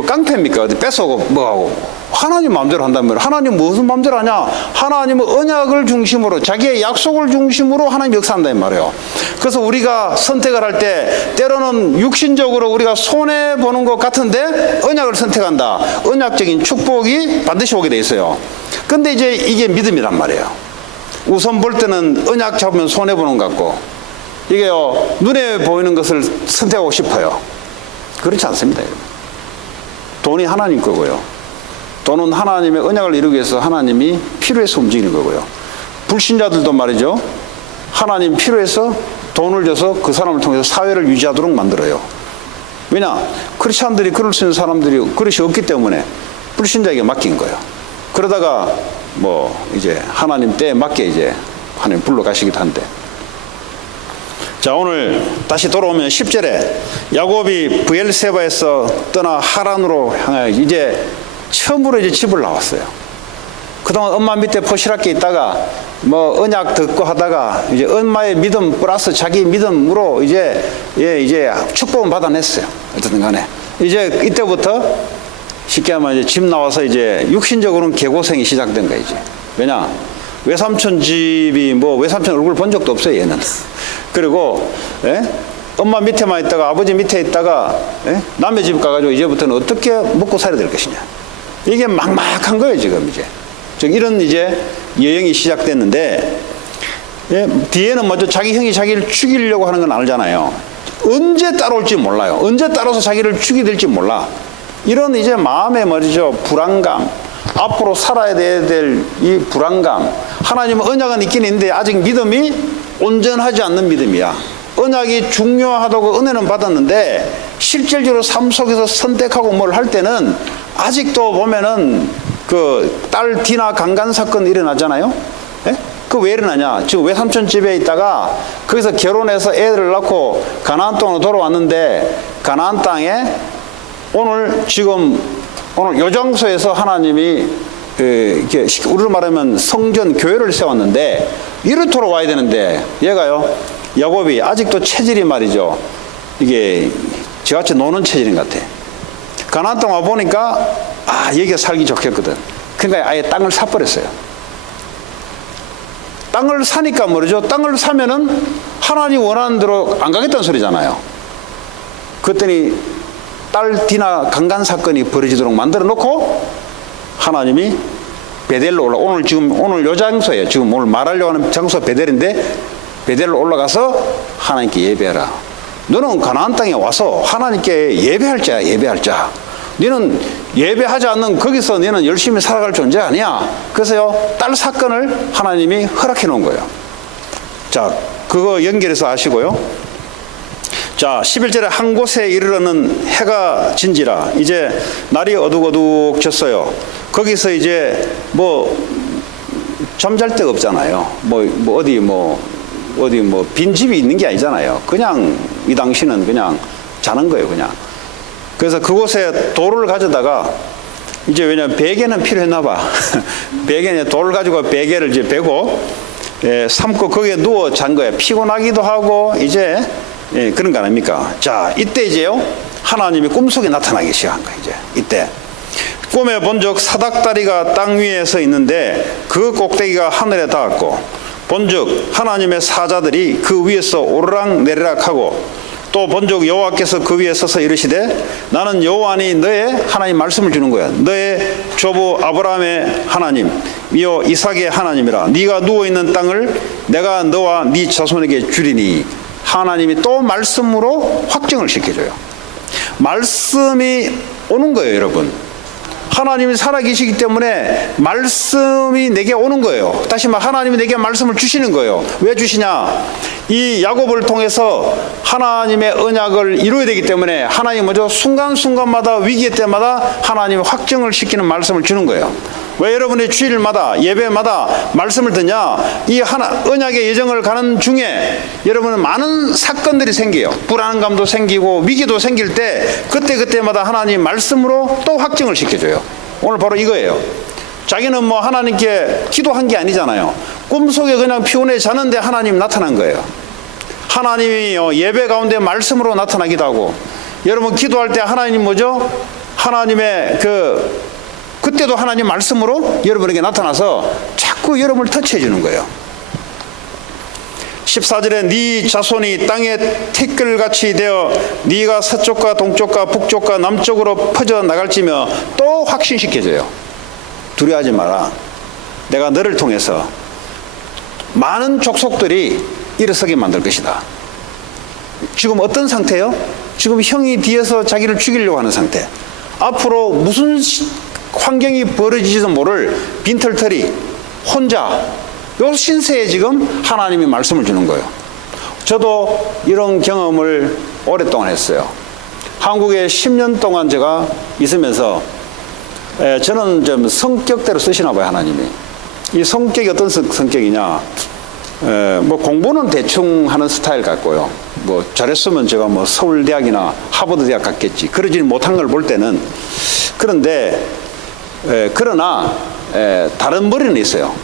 깡패입니까? 어디 뺏어오고 뭐하고. 하나님 마음대로 한다면 하나님 무슨 마음대로 하냐? 하나님은 언약을 중심으로 자기의 약속을 중심으로 하나님 역사한다 말이에요. 그래서 우리가 선택을 할 때 때로는 육신적으로 우리가 손해보는 것 같은데 언약을 선택한다. 언약적인 축복이 반드시 오게 돼 있어요. 근데 이제 이게 믿음이란 말이에요. 우선 볼 때는 언약 잡으면 손해보는 것 같고 이게요 눈에 보이는 것을 선택하고 싶어요. 그렇지 않습니다. 돈이 하나님 거고요. 돈은 하나님의 언약을 이루기 위해서 하나님이 필요해서 움직이는 거고요. 불신자들도 말이죠. 하나님 필요해서 돈을 줘서 그 사람을 통해서 사회를 유지하도록 만들어요. 왜냐? 크리스찬들이 그럴 수 있는 사람들이 그릇이 없기 때문에 불신자에게 맡긴 거예요. 그러다가 이제 하나님 때에 맞게 이제 하나님 불러가시기도 한데. 자, 오늘 다시 돌아오면 10절에 야곱이 브엘세바에서 떠나 하란으로 향하여 이제 처음으로 이제 집을 나왔어요. 그동안 엄마 밑에 포시락에 있다가 언약 듣고 하다가 이제 엄마의 믿음 플러스 자기 믿음으로 이제 축복은 받아냈어요. 어쨌든 간에 이제 이때부터 쉽게 하면 이제 집 나와서 이제 육신적으로는 개고생이 시작된 거야, 이제. 왜냐? 외삼촌 집이 뭐 외삼촌 얼굴 본 적도 없어요, 얘는. 그리고, 예? 엄마 밑에만 있다가 아버지 밑에 있다가, 예? 남의 집 가가지고 이제부터는 어떻게 먹고 살아야 될 것이냐. 이게 막막한 거예요, 지금 이제. 이런 이제 여행이 시작됐는데, 예? 뒤에는 먼저 자기 형이 자기를 죽이려고 하는 건 알잖아요. 언제 따라올지 몰라요. 언제 따라서 자기를 죽이게 될지 몰라. 이런 이제 마음의 말이죠. 불안감. 앞으로 살아야 될 이 불안감. 하나님은 언약은 있긴 있는데 아직 믿음이 온전하지 않는 믿음이야. 언약이 중요하다고 은혜는 받았는데 실질적으로 삶 속에서 선택하고 뭘 할 때는 아직도 보면은 그 딸 디나 강간 사건 일어나잖아요. 예? 그 왜 일어나냐? 지금 외삼촌 집에 있다가 거기서 결혼해서 애들을 낳고 가나안 땅으로 돌아왔는데 가나안 땅에 오늘 요 장소에서 하나님이 이렇게 우리로 말하면 성전 교회를 세웠는데 이렇도록 와야 되는데 얘가요 야곱이 아직도 체질이 말이죠 이게 저같이 노는 체질인 것 같아. 가나안 땅 와 보니까 여기가 살기 좋겠거든. 그러니까 아예 땅을 사버렸어요. 땅을 사니까 뭐죠? 땅을 사면은 하나님 원하는 대로 안 가겠다는 소리잖아요. 그랬더니 딸 디나 강간 사건이 벌어지도록 만들어 놓고 하나님이 베델로 오늘 요 장소예요. 지금 오늘 말하려고 하는 장소 베델인데 베델로 올라가서 하나님께 예배하라. 너는 가나안 땅에 와서 하나님께 예배할 자야, 예배할 자. 너는 예배하지 않는 거기서 너는 열심히 살아갈 존재 아니야. 그래서요, 딸 사건을 하나님이 허락해 놓은 거예요. 자, 그거 연결해서 아시고요. 자, 11절에 한 곳에 이르러는 해가 진지라. 이제 날이 어둑어둑 졌어요. 거기서 이제 잠잘 데가 없잖아요. 어디 빈집이 있는 게 아니잖아요. 그냥 이 당시는 그냥 자는 거예요, 그냥. 그래서 그곳에 돌을 가져다가 이제 왜냐면 베개는 필요했나 봐. 베개는 돌을 가지고 베개를 이제 베고 삶고 거기에 누워 잔 거예요. 피곤하기도 하고 이제 그런 거 아닙니까? 자, 이때 이제요 하나님이 꿈속에 나타나기 시작한 거예요. 이제 이때 꿈에 본적 사닥다리가 땅 위에 서 있는데 그 꼭대기가 하늘에 닿았고 본즉 하나님의 사자들이 그 위에서 오르락 내리락 하고 또 본즉 여호와께서 그 위에 서서 이르시되 나는 여호와니 너의 하나님 말씀을 주는 거야. 너의 조부 아브라함의 하나님 이어 이삭의 하나님이라. 네가 누워있는 땅을 내가 너와 네 자손에게 주리니. 하나님이 또 말씀으로 확정을 시켜줘요. 말씀이 오는 거예요, 여러분. 하나님이 살아계시기 때문에 말씀이 내게 오는 거예요. 다시 말 하나님이 내게 말씀을 주시는 거예요. 왜 주시냐? 이 야곱을 통해서 하나님의 언약을 이루어야 되기 때문에 하나님 먼저 순간순간마다 위기 때마다 하나님이 확정을 시키는 말씀을 주는 거예요. 왜 여러분이 주일마다 예배마다 말씀을 듣냐? 이 언약의 여정을 가는 중에 여러분은 많은 사건들이 생겨요. 불안감도 생기고 위기도 생길 때 그때마다 하나님 말씀으로 또 확정을 시켜줘요. 오늘 바로 이거예요. 자기는 하나님께 기도한 게 아니잖아요. 꿈속에 그냥 피곤해 자는데 하나님 나타난 거예요. 하나님이 예배 가운데 말씀으로 나타나기도 하고 여러분 기도할 때 하나님 뭐죠? 하나님의 그때도 하나님 말씀으로 여러분에게 나타나서 자꾸 여러분을 터치해 주는 거예요. 14절에 네 자손이 땅에 티끌같이 되어 네가 서쪽과 동쪽과 북쪽과 남쪽으로 퍼져 나갈지며 또 확신시켜줘요. 두려워하지 마라. 내가 너를 통해서 많은 족속들이 일어서게 만들 것이다. 지금 어떤 상태예요? 지금 형이 뒤에서 자기를 죽이려고 하는 상태. 앞으로 무슨 환경이 벌어지지도 모를 빈털터리 혼자 요 신세에 지금 하나님이 말씀을 주는 거예요. 저도 이런 경험을 오랫동안 했어요. 한국에 10년 동안 제가 있으면서 저는 좀 성격대로 쓰시나 봐요, 하나님이. 이 성격이 어떤 성격이냐? 공부는 대충 하는 스타일 같고요. 잘했으면 제가 서울대학이나 하버드대학 갔겠지. 그러지 못한 걸 볼 때는. 그런데 그러나 다른 머리는 있어요.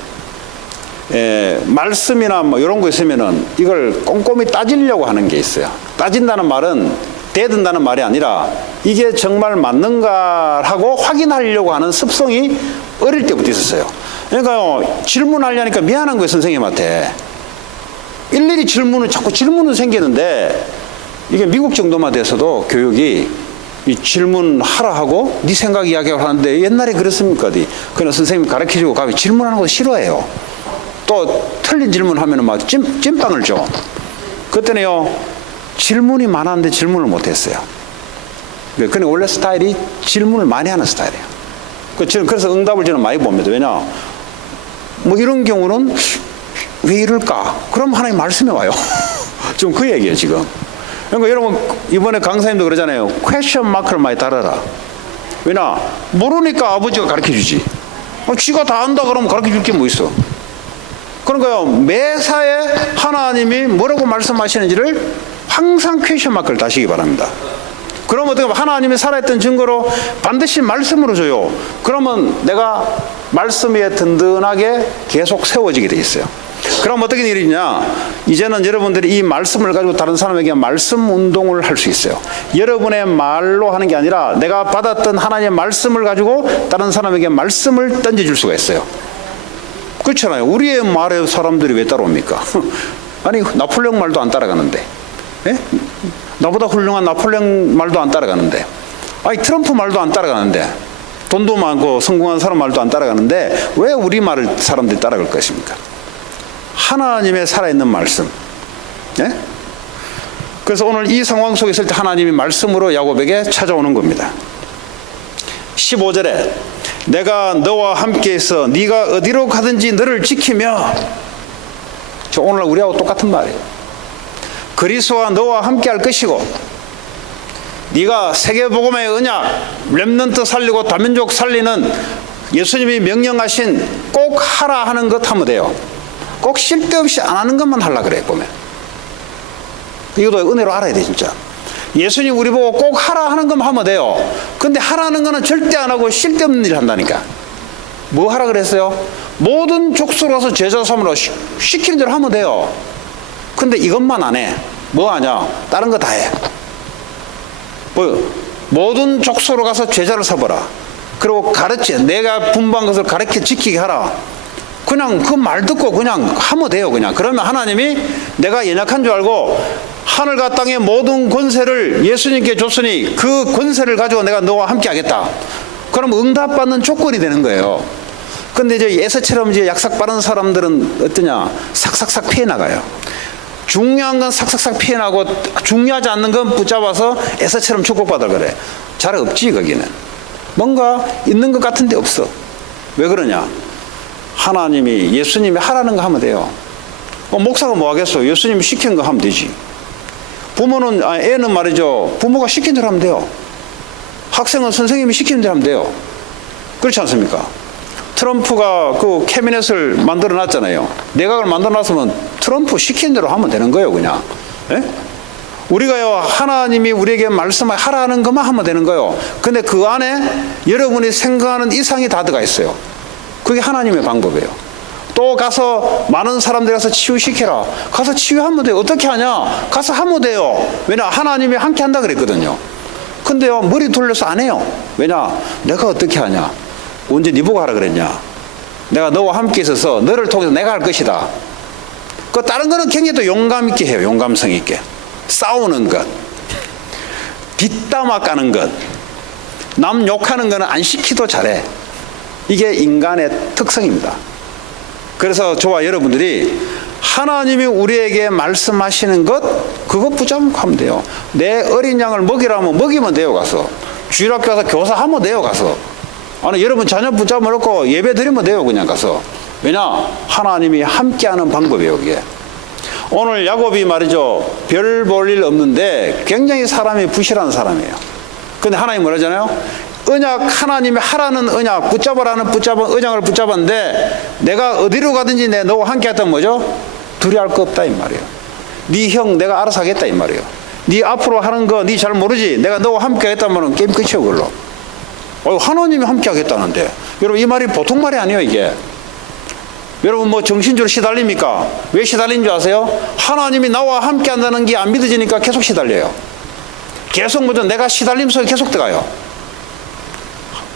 말씀이나 이런 거 있으면은 이걸 꼼꼼히 따지려고 하는 게 있어요. 따진다는 말은 대든다는 말이 아니라 이게 정말 맞는가 하고 확인하려고 하는 습성이 어릴 때부터 있었어요. 그러니까요, 질문하려니까 미안한 거예요, 선생님한테. 일일이 자꾸 질문은 생기는데, 이게 미국 정도만 돼서도 교육이 이 질문하라 하고 네 생각 이야기를 하는데 옛날에 그랬습니까? 그냥 선생님 가르쳐주고 가면 질문하는 거 싫어해요. 또 틀린 질문하면 막 찐빵을 줘. 그때는요, 질문이 많았는데 질문을 못했어요. 근데 원래 스타일이 질문을 많이 하는 스타일이에요. 그래서 응답을 저는 많이 봅니다. 왜냐, 뭐 이런 경우는 왜 이럴까? 그럼 하나님 말씀해 와요. 좀 그 얘기예요, 지금. 그러니까 여러분, 이번에 강사님도 그러잖아요. 퀘션 마크를 많이 달아라. 왜냐, 모르니까 아버지가 가르쳐 주지. 쥐가 다 안다 그러면 가르쳐 줄 게 뭐 있어. 그러니까요, 매사에 하나님이 뭐라고 말씀하시는지를 항상 퀘션 마크를 다시기 바랍니다. 그럼 어떻게 하면 하나님이 살아있던 증거로 반드시 말씀으로 줘요. 그러면 내가 말씀 위에 든든하게 계속 세워지게 돼 있어요. 그럼 어떻게 일이냐? 이제는 여러분들이 이 말씀을 가지고 다른 사람에게 말씀 운동을 할 수 있어요. 여러분의 말로 하는 게 아니라 내가 받았던 하나님의 말씀을 가지고 다른 사람에게 말씀을 던져줄 수가 있어요. 그렇잖아요. 우리의 말에 사람들이 왜 따라옵니까? 아니, 나폴레옹 말도 안 따라가는데. 예? 나보다 훌륭한 나폴레옹 말도 안 따라가는데, 아니 트럼프 말도 안 따라가는데, 돈도 많고 성공한 사람 말도 안 따라가는데 왜 우리 말을 사람들이 따라갈 것입니까? 하나님의 살아있는 말씀. 예? 그래서 오늘 이 상황 속에 있을 때 하나님이 말씀으로 야곱에게 찾아오는 겁니다. 15절에 내가 너와 함께 있어 네가 어디로 가든지 너를 지키며, 저 오늘 우리하고 똑같은 말이에요. 그리스도와 너와 함께 할 것이고, 네가 세계복음의 언약, 렘넌트 살리고 다민족 살리는 예수님이 명령하신 꼭 하라 하는 것 하면 돼요. 꼭 쓸데없이 안 하는 것만 하려고 그래, 보면. 이것도 은혜로 알아야 돼, 진짜. 예수님 우리 보고 꼭 하라 하는 것만 하면 돼요. 근데 하라는 거는 절대 안 하고 쓸데없는 일을 한다니까. 뭐 하라 그랬어요? 모든 족속으로 가서 제자 삼으라, 시키는 대로 하면 돼요. 근데 이것만 안 해. 뭐 하냐? 다른 거 다 해. 뭐, 모든 족속으로 가서 제자를 삼아라. 그리고 가르쳐. 내가 분부한 것을 가르쳐 지키게 하라. 그냥 그 말 듣고 그냥 하면 돼요, 그냥. 그러면 하나님이 내가 연약한 줄 알고 하늘과 땅의 모든 권세를 예수님께 줬으니 그 권세를 가지고 내가 너와 함께 하겠다. 그럼 응답받는 조건이 되는 거예요. 근데 이제 에서처럼 이제 약삭 빠른 사람들은 어떠냐? 삭삭삭 피해 나가요. 중요한 건 삭삭삭 피해 나고 중요하지 않는 건 붙잡아서 에서처럼 축복받아 그래. 잘 없지, 거기는. 뭔가 있는 것 같은데 없어. 왜 그러냐? 하나님이, 예수님이 하라는 거 하면 돼요. 목사가 뭐 하겠어? 예수님이 시킨 거 하면 되지. 부모는, 애는 말이죠. 부모가 시킨 대로 하면 돼요. 학생은 선생님이 시키는 대로 하면 돼요. 그렇지 않습니까? 트럼프가 그 캐비넷을 만들어 놨잖아요. 내각을 만들어 놨으면 트럼프 시킨 대로 하면 되는 거예요, 그냥. 예? 우리가요, 하나님이 우리에게 말씀하라는 것만 하면 되는 거예요. 근데 그 안에 여러분이 생각하는 이상이 다 들어가 있어요. 그게 하나님의 방법이에요. 또 가서 많은 사람들 가서 치유시켜라. 가서 치유하면 돼요. 어떻게 하냐? 가서 하면 돼요. 왜냐? 하나님이 함께 한다 그랬거든요. 근데요, 머리 돌려서 안 해요. 왜냐? 내가 어떻게 하냐? 언제 네 보고 하라 그랬냐? 내가 너와 함께 있어서 너를 통해서 내가 할 것이다. 그 다른 거는 굉장히 또 용감 있게 해요. 용감성 있게. 싸우는 것, 뒷담화 까는 것, 남 욕하는 거는 안 시키도 잘해. 이게 인간의 특성입니다. 그래서 저와 여러분들이 하나님이 우리에게 말씀하시는 것, 그것 붙잡고 하면 돼요. 내 어린 양을 먹이라면 먹이면 돼요, 가서. 주일학교 가서 교사하면 돼요, 가서. 아니, 여러분 자녀 붙잡아 놓고 예배 드리면 돼요, 그냥 가서. 왜냐? 하나님이 함께하는 방법이에요, 그게. 오늘 야곱이 말이죠, 별 볼 일 없는데 굉장히 사람이 부실한 사람이에요. 근데 하나님 뭐라잖아요? 언약, 하나님이 하라는 언약, 붙잡아라는 언약을 붙잡았는데 내가 어디로 가든지 내 너와 함께 했던 뭐죠? 두려워할 거 없다, 이 말이에요. 네 형 내가 알아서 하겠다, 이 말이에요. 네 앞으로 하는 거 네 잘 모르지? 내가 너와 함께 하겠다면 게임 끝이에요, 그걸로. 하나님이 함께 하겠다는데. 여러분, 이 말이 보통 말이 아니에요, 이게. 여러분, 뭐 정신줄로 시달립니까? 왜 시달린 줄 아세요? 하나님이 나와 함께 한다는 게 안 믿어지니까 계속 시달려요. 계속 먼저 내가 시달림 속에 계속 들어가요.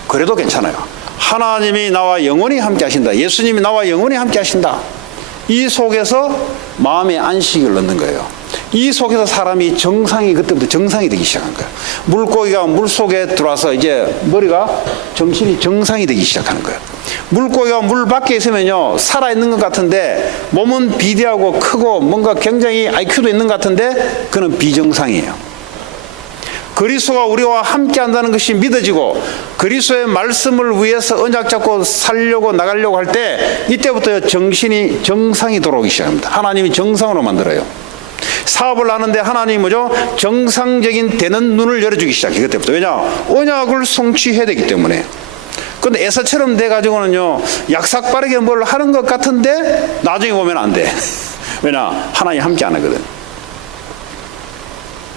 그래도 괜찮아요. 하나님이 나와 영원히 함께 하신다. 예수님이 나와 영원히 함께 하신다. 이 속에서 마음의 안식을 얻는 거예요. 이 속에서 사람이 정상이 그때부터 정상이 되기 시작한 거예요. 물고기가 물속에 들어와서 이제 머리가 정신이 정상이 되기 시작하는 거예요. 물고기가 물 밖에 있으면요 살아있는 것 같은데 몸은 비대하고 크고 뭔가 굉장히 IQ도 있는 것 같은데 그는 비정상이에요. 그리스도가 우리와 함께 한다는 것이 믿어지고 그리스도의 말씀을 위해서 언약 잡고 살려고 나가려고 할 때 이때부터 정신이 정상이 돌아오기 시작합니다. 하나님이 정상으로 만들어요. 사업을 하는데 하나님이 뭐죠? 정상적인 되는 눈을 열어주기 시작해요. 그때부터. 왜냐? 언약을 성취해야 되기 때문에. 그런데 에서처럼 돼가지고는요 약삭 빠르게 뭘 하는 것 같은데 나중에 보면 안 돼. 왜냐? 하나님 함께 안 하거든.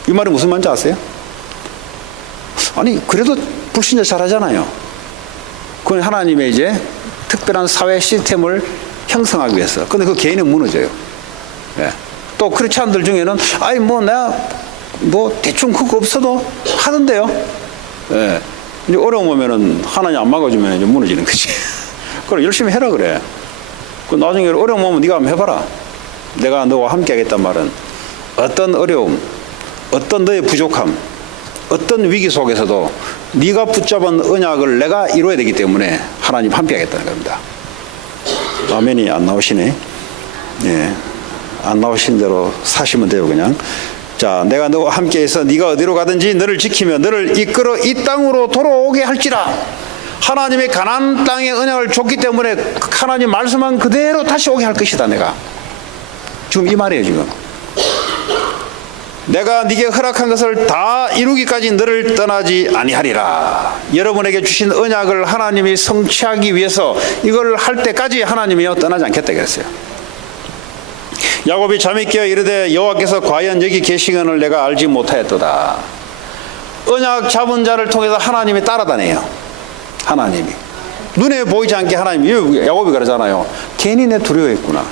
이 말이 무슨 말인지 아세요? 아니 그래도 불신자 잘하잖아요. 그건 하나님의 이제 특별한 사회 시스템을 형성하기 위해서. 근데 그 개인은 무너져요. 예. 또 그렇지 않은 들 중에는 아니 뭐 내가 뭐 대충 그거 없어도 하던데요. 예. 이제 어려움 오면은 하나님 안 막아주면 이제 무너지는 거지. 그럼 열심히 해라 그래. 그 나중에 어려움 오면 네가 한번 해봐라. 내가 너와 함께 하겠단 말은 어떤 어려움, 어떤 너의 부족함, 어떤 위기 속에서도 네가 붙잡은 언약을 내가 이루어야 되기 때문에 하나님 함께 하겠다는 겁니다. 아멘이 안 나오시네. 예. 안 나오신 대로 사시면 돼요 그냥. 자, 내가 너와 함께해서 네가 어디로 가든지 너를 지키며 너를 이끌어 이 땅으로 돌아오게 할지라. 하나님의 가나안 땅의 언약을 줬기 때문에 하나님 말씀한 그대로 다시 오게 할 것이다. 내가 지금 이 말이에요. 지금 내가 네게 허락한 것을 다 이루기까지 너를 떠나지 아니하리라. 여러분에게 주신 언약을 하나님이 성취하기 위해서 이걸 할 때까지 하나님이요 떠나지 않겠다 그랬어요. 야곱이 잠이 깨어 이르되 여호와께서 과연 여기 계시거늘 내가 알지 못하였도다. 언약 잡은 자를 통해서 하나님이 따라다녀요. 하나님이 눈에 보이지 않게 하나님이. 야곱이 그러잖아요. 괜히 내 두려워했구나.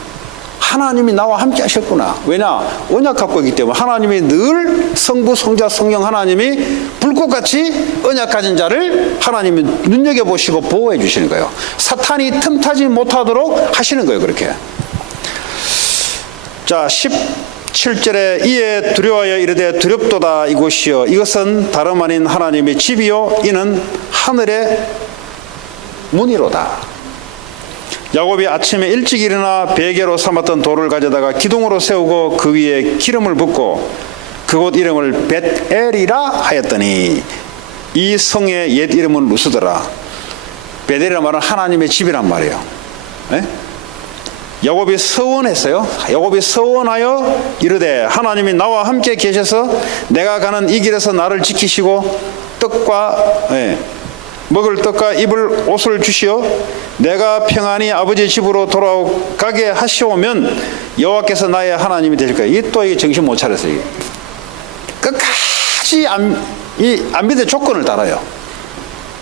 하나님이 나와 함께 하셨구나. 왜냐? 언약 갖고 있기 때문에 하나님이 늘 성부 성자 성령 하나님이 불꽃같이 언약 가진 자를 하나님이 눈여겨보시고 보호해 주시는 거예요. 사탄이 틈타지 못하도록 하시는 거예요. 그렇게. 자, 17절에 이에 두려워하여 이르되 두렵도다 이곳이요 이것은 다름 아닌 하나님의 집이요 이는 하늘의 문이로다. 야곱이 아침에 일찍 일어나 베개로 삼았던 돌을 가져다가 기둥으로 세우고 그 위에 기름을 붓고 그곳 이름을 벳엘이라 하였더니 이 성의 옛 이름은 루스더라. 벳엘이란 말은 하나님의 집이란 말이에요. 네? 야곱이 서원했어요. 야곱이 서원하여 이르되 하나님이 나와 함께 계셔서 내가 가는 이 길에서 나를 지키시고 떡과 먹을 떡과 입을 옷을 주시어 내가 평안히 아버지 집으로 돌아가게 하시오면 여호와께서 나의 하나님이 되실 거예요. 이 또 이게 정신 못 차렸어요. 이게. 끝까지 안 믿을 조건을 달아요.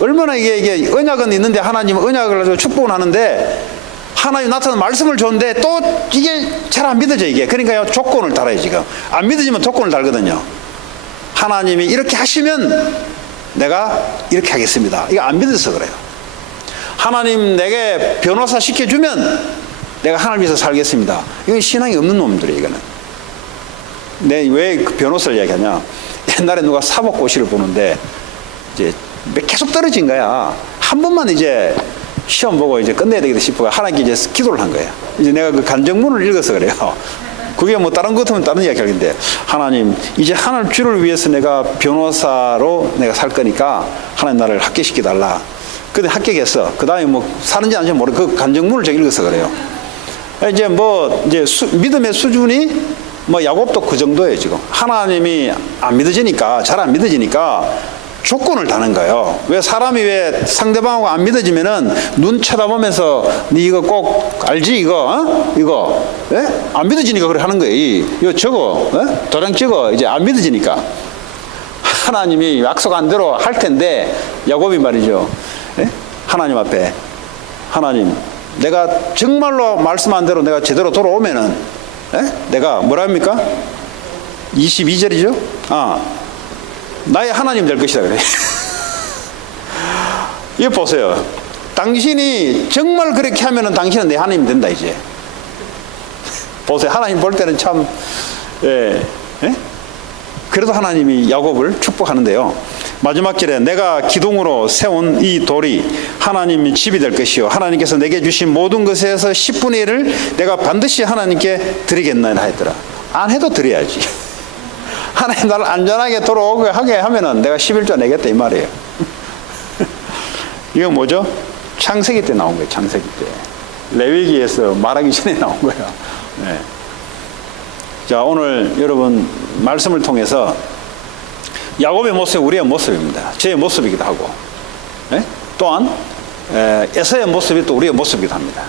얼마나 이게 언약은 있는데 하나님은 언약을 가지고 축복을 하는데 하나님 나타나는 말씀을 줬는데 또 이게 잘 안 믿어져 이게. 그러니까요 조건을 달아요 지금. 안 믿어지면 조건을 달거든요. 하나님이 이렇게 하시면 내가 이렇게 하겠습니다. 이거 안 믿어서 그래요. 하나님 내게 변호사 시켜주면 내가 하나님 위해서 살겠습니다. 이건 신앙이 없는 놈들이에요. 이거는. 내 왜 그 변호사를 얘기하냐. 옛날에 누가 사법고시를 보는데 이제 계속 떨어진 거야. 한 번만 이제 시험 보고 이제 끝내야 되겠다 싶어가 하나님께 이제 기도를 한 거예요. 이제 내가 그 간증문을 읽어서 그래요. 그게 뭐 다른 것 같으면 다른 이야기 하겠는데 하나님 이제 하나님 주를 위해서 내가 변호사로 내가 살 거니까 하나님 나를 합격시켜달라. 근데 합격했어. 그 다음에 뭐 사는지 아닌지 모르고 그 간증문을 제가 읽어서 그래요. 이제 뭐 이제 믿음의 수준이 뭐 야곱도 그 정도예요 지금. 하나님이 안 믿어지니까 잘 안 믿어지니까 조건을 다는 거예요. 왜 사람이 왜 상대방하고 안 믿어지면은 눈 쳐다보면서 네 이거 꼭 알지 이거 이거 안 믿어지니까 그래 하는 거예요. 이거 적어 도장 찍어 이제 안 믿어지니까 하나님이 약속한 대로 할 텐데 야곱이 말이죠. 하나님 앞에 하나님 내가 정말로 말씀한 대로 내가 제대로 돌아오면은 내가 뭐랍니까? 22절이죠. 나의 하나님 될 것이다 그래. 이거 보세요. 당신이 정말 그렇게 하면은 당신은 내 하나님 된다 이제. 보세요. 하나님 볼 때는 참 그래도 하나님이 야곱을 축복하는데요. 마지막 절에 내가 기둥으로 세운 이 돌이 하나님의 집이 될 것이요 하나님께서 내게 주신 모든 것에서 10분의 1을 내가 반드시 하나님께 드리겠나이다 했더라. 안 해도 드려야지. 하나님 나를 안전하게 돌아오게 하게 하면은 내가 11조 내겠다 이 말이에요. 이거 뭐죠? 창세기 때 나온 거예요. 창세기 때. 레위기에서 말하기 전에 나온 거예요. 네. 자, 오늘 여러분 말씀을 통해서 야곱의 모습이 우리의 모습입니다. 저의 모습이기도 하고, 또한 에서의 모습이 또 우리의 모습이기도 합니다.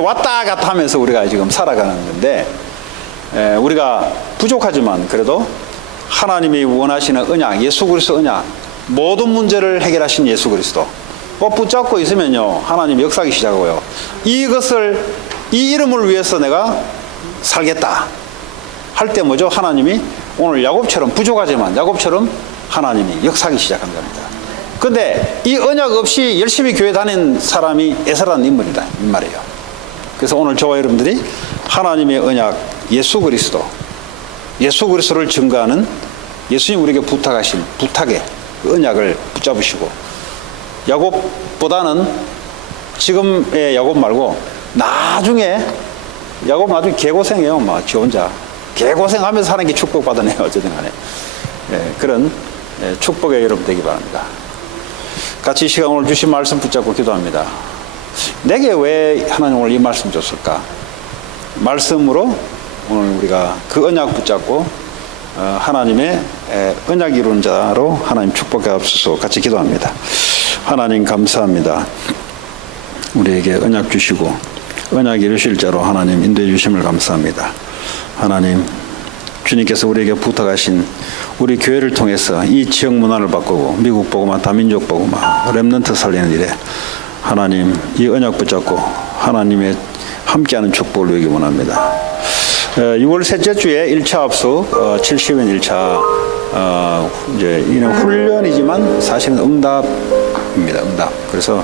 왔다 갔다 하면서 우리가 지금 살아가는 건데, 우리가 부족하지만 그래도 하나님이 원하시는 언약, 예수 그리스도 언약, 모든 문제를 해결하신 예수 그리스도 꼭 붙잡고 있으면요 하나님 역사하기 시작하고요. 이것을 이 이름을 위해서 내가 살겠다 할 때 뭐죠? 하나님이 오늘 야곱처럼 부족하지만 야곱처럼 하나님이 역사하기 시작하는 겁니다. 근데 이 언약 없이 열심히 교회 다닌 사람이 에서라는 인물이다 이 말이에요. 그래서 오늘 저와 여러분들이 하나님의 언약 예수 그리스도를 증거하는 예수님 우리에게 부탁하신 부탁의 그 언약을 붙잡으시고, 야곱보다는 지금의 야곱 말고 나중에 야곱 나중에 개고생해요. 막 지 혼자 개고생하면서 사는 게 축복받으네요. 어쨌든 간에 그런 축복의 여러분 되기 바랍니다. 같이 이 시간 오늘 주신 말씀 붙잡고 기도합니다. 내게 왜 하나님 오늘 이 말씀 줬을까? 말씀으로 오늘 우리가 그 언약 붙잡고 하나님의 언약 이루는 자로 하나님 축복해 주옵소서. 같이 기도합니다. 하나님 감사합니다. 우리에게 언약 주시고 언약 이루실 자로 하나님 인도해 주심을 감사합니다. 하나님, 주님께서 우리에게 부탁하신 우리 교회를 통해서 이 지역 문화를 바꾸고 미국 복음화, 다민족 복음화, 렘넌트 살리는 일에 하나님 이 언약 붙잡고 하나님의 함께하는 축복을 누리기 원합니다. 6월 셋째 주에 1차 합숙 70인 1차 이제 이는 훈련이지만 사실은 응답입니다. 응답. 그래서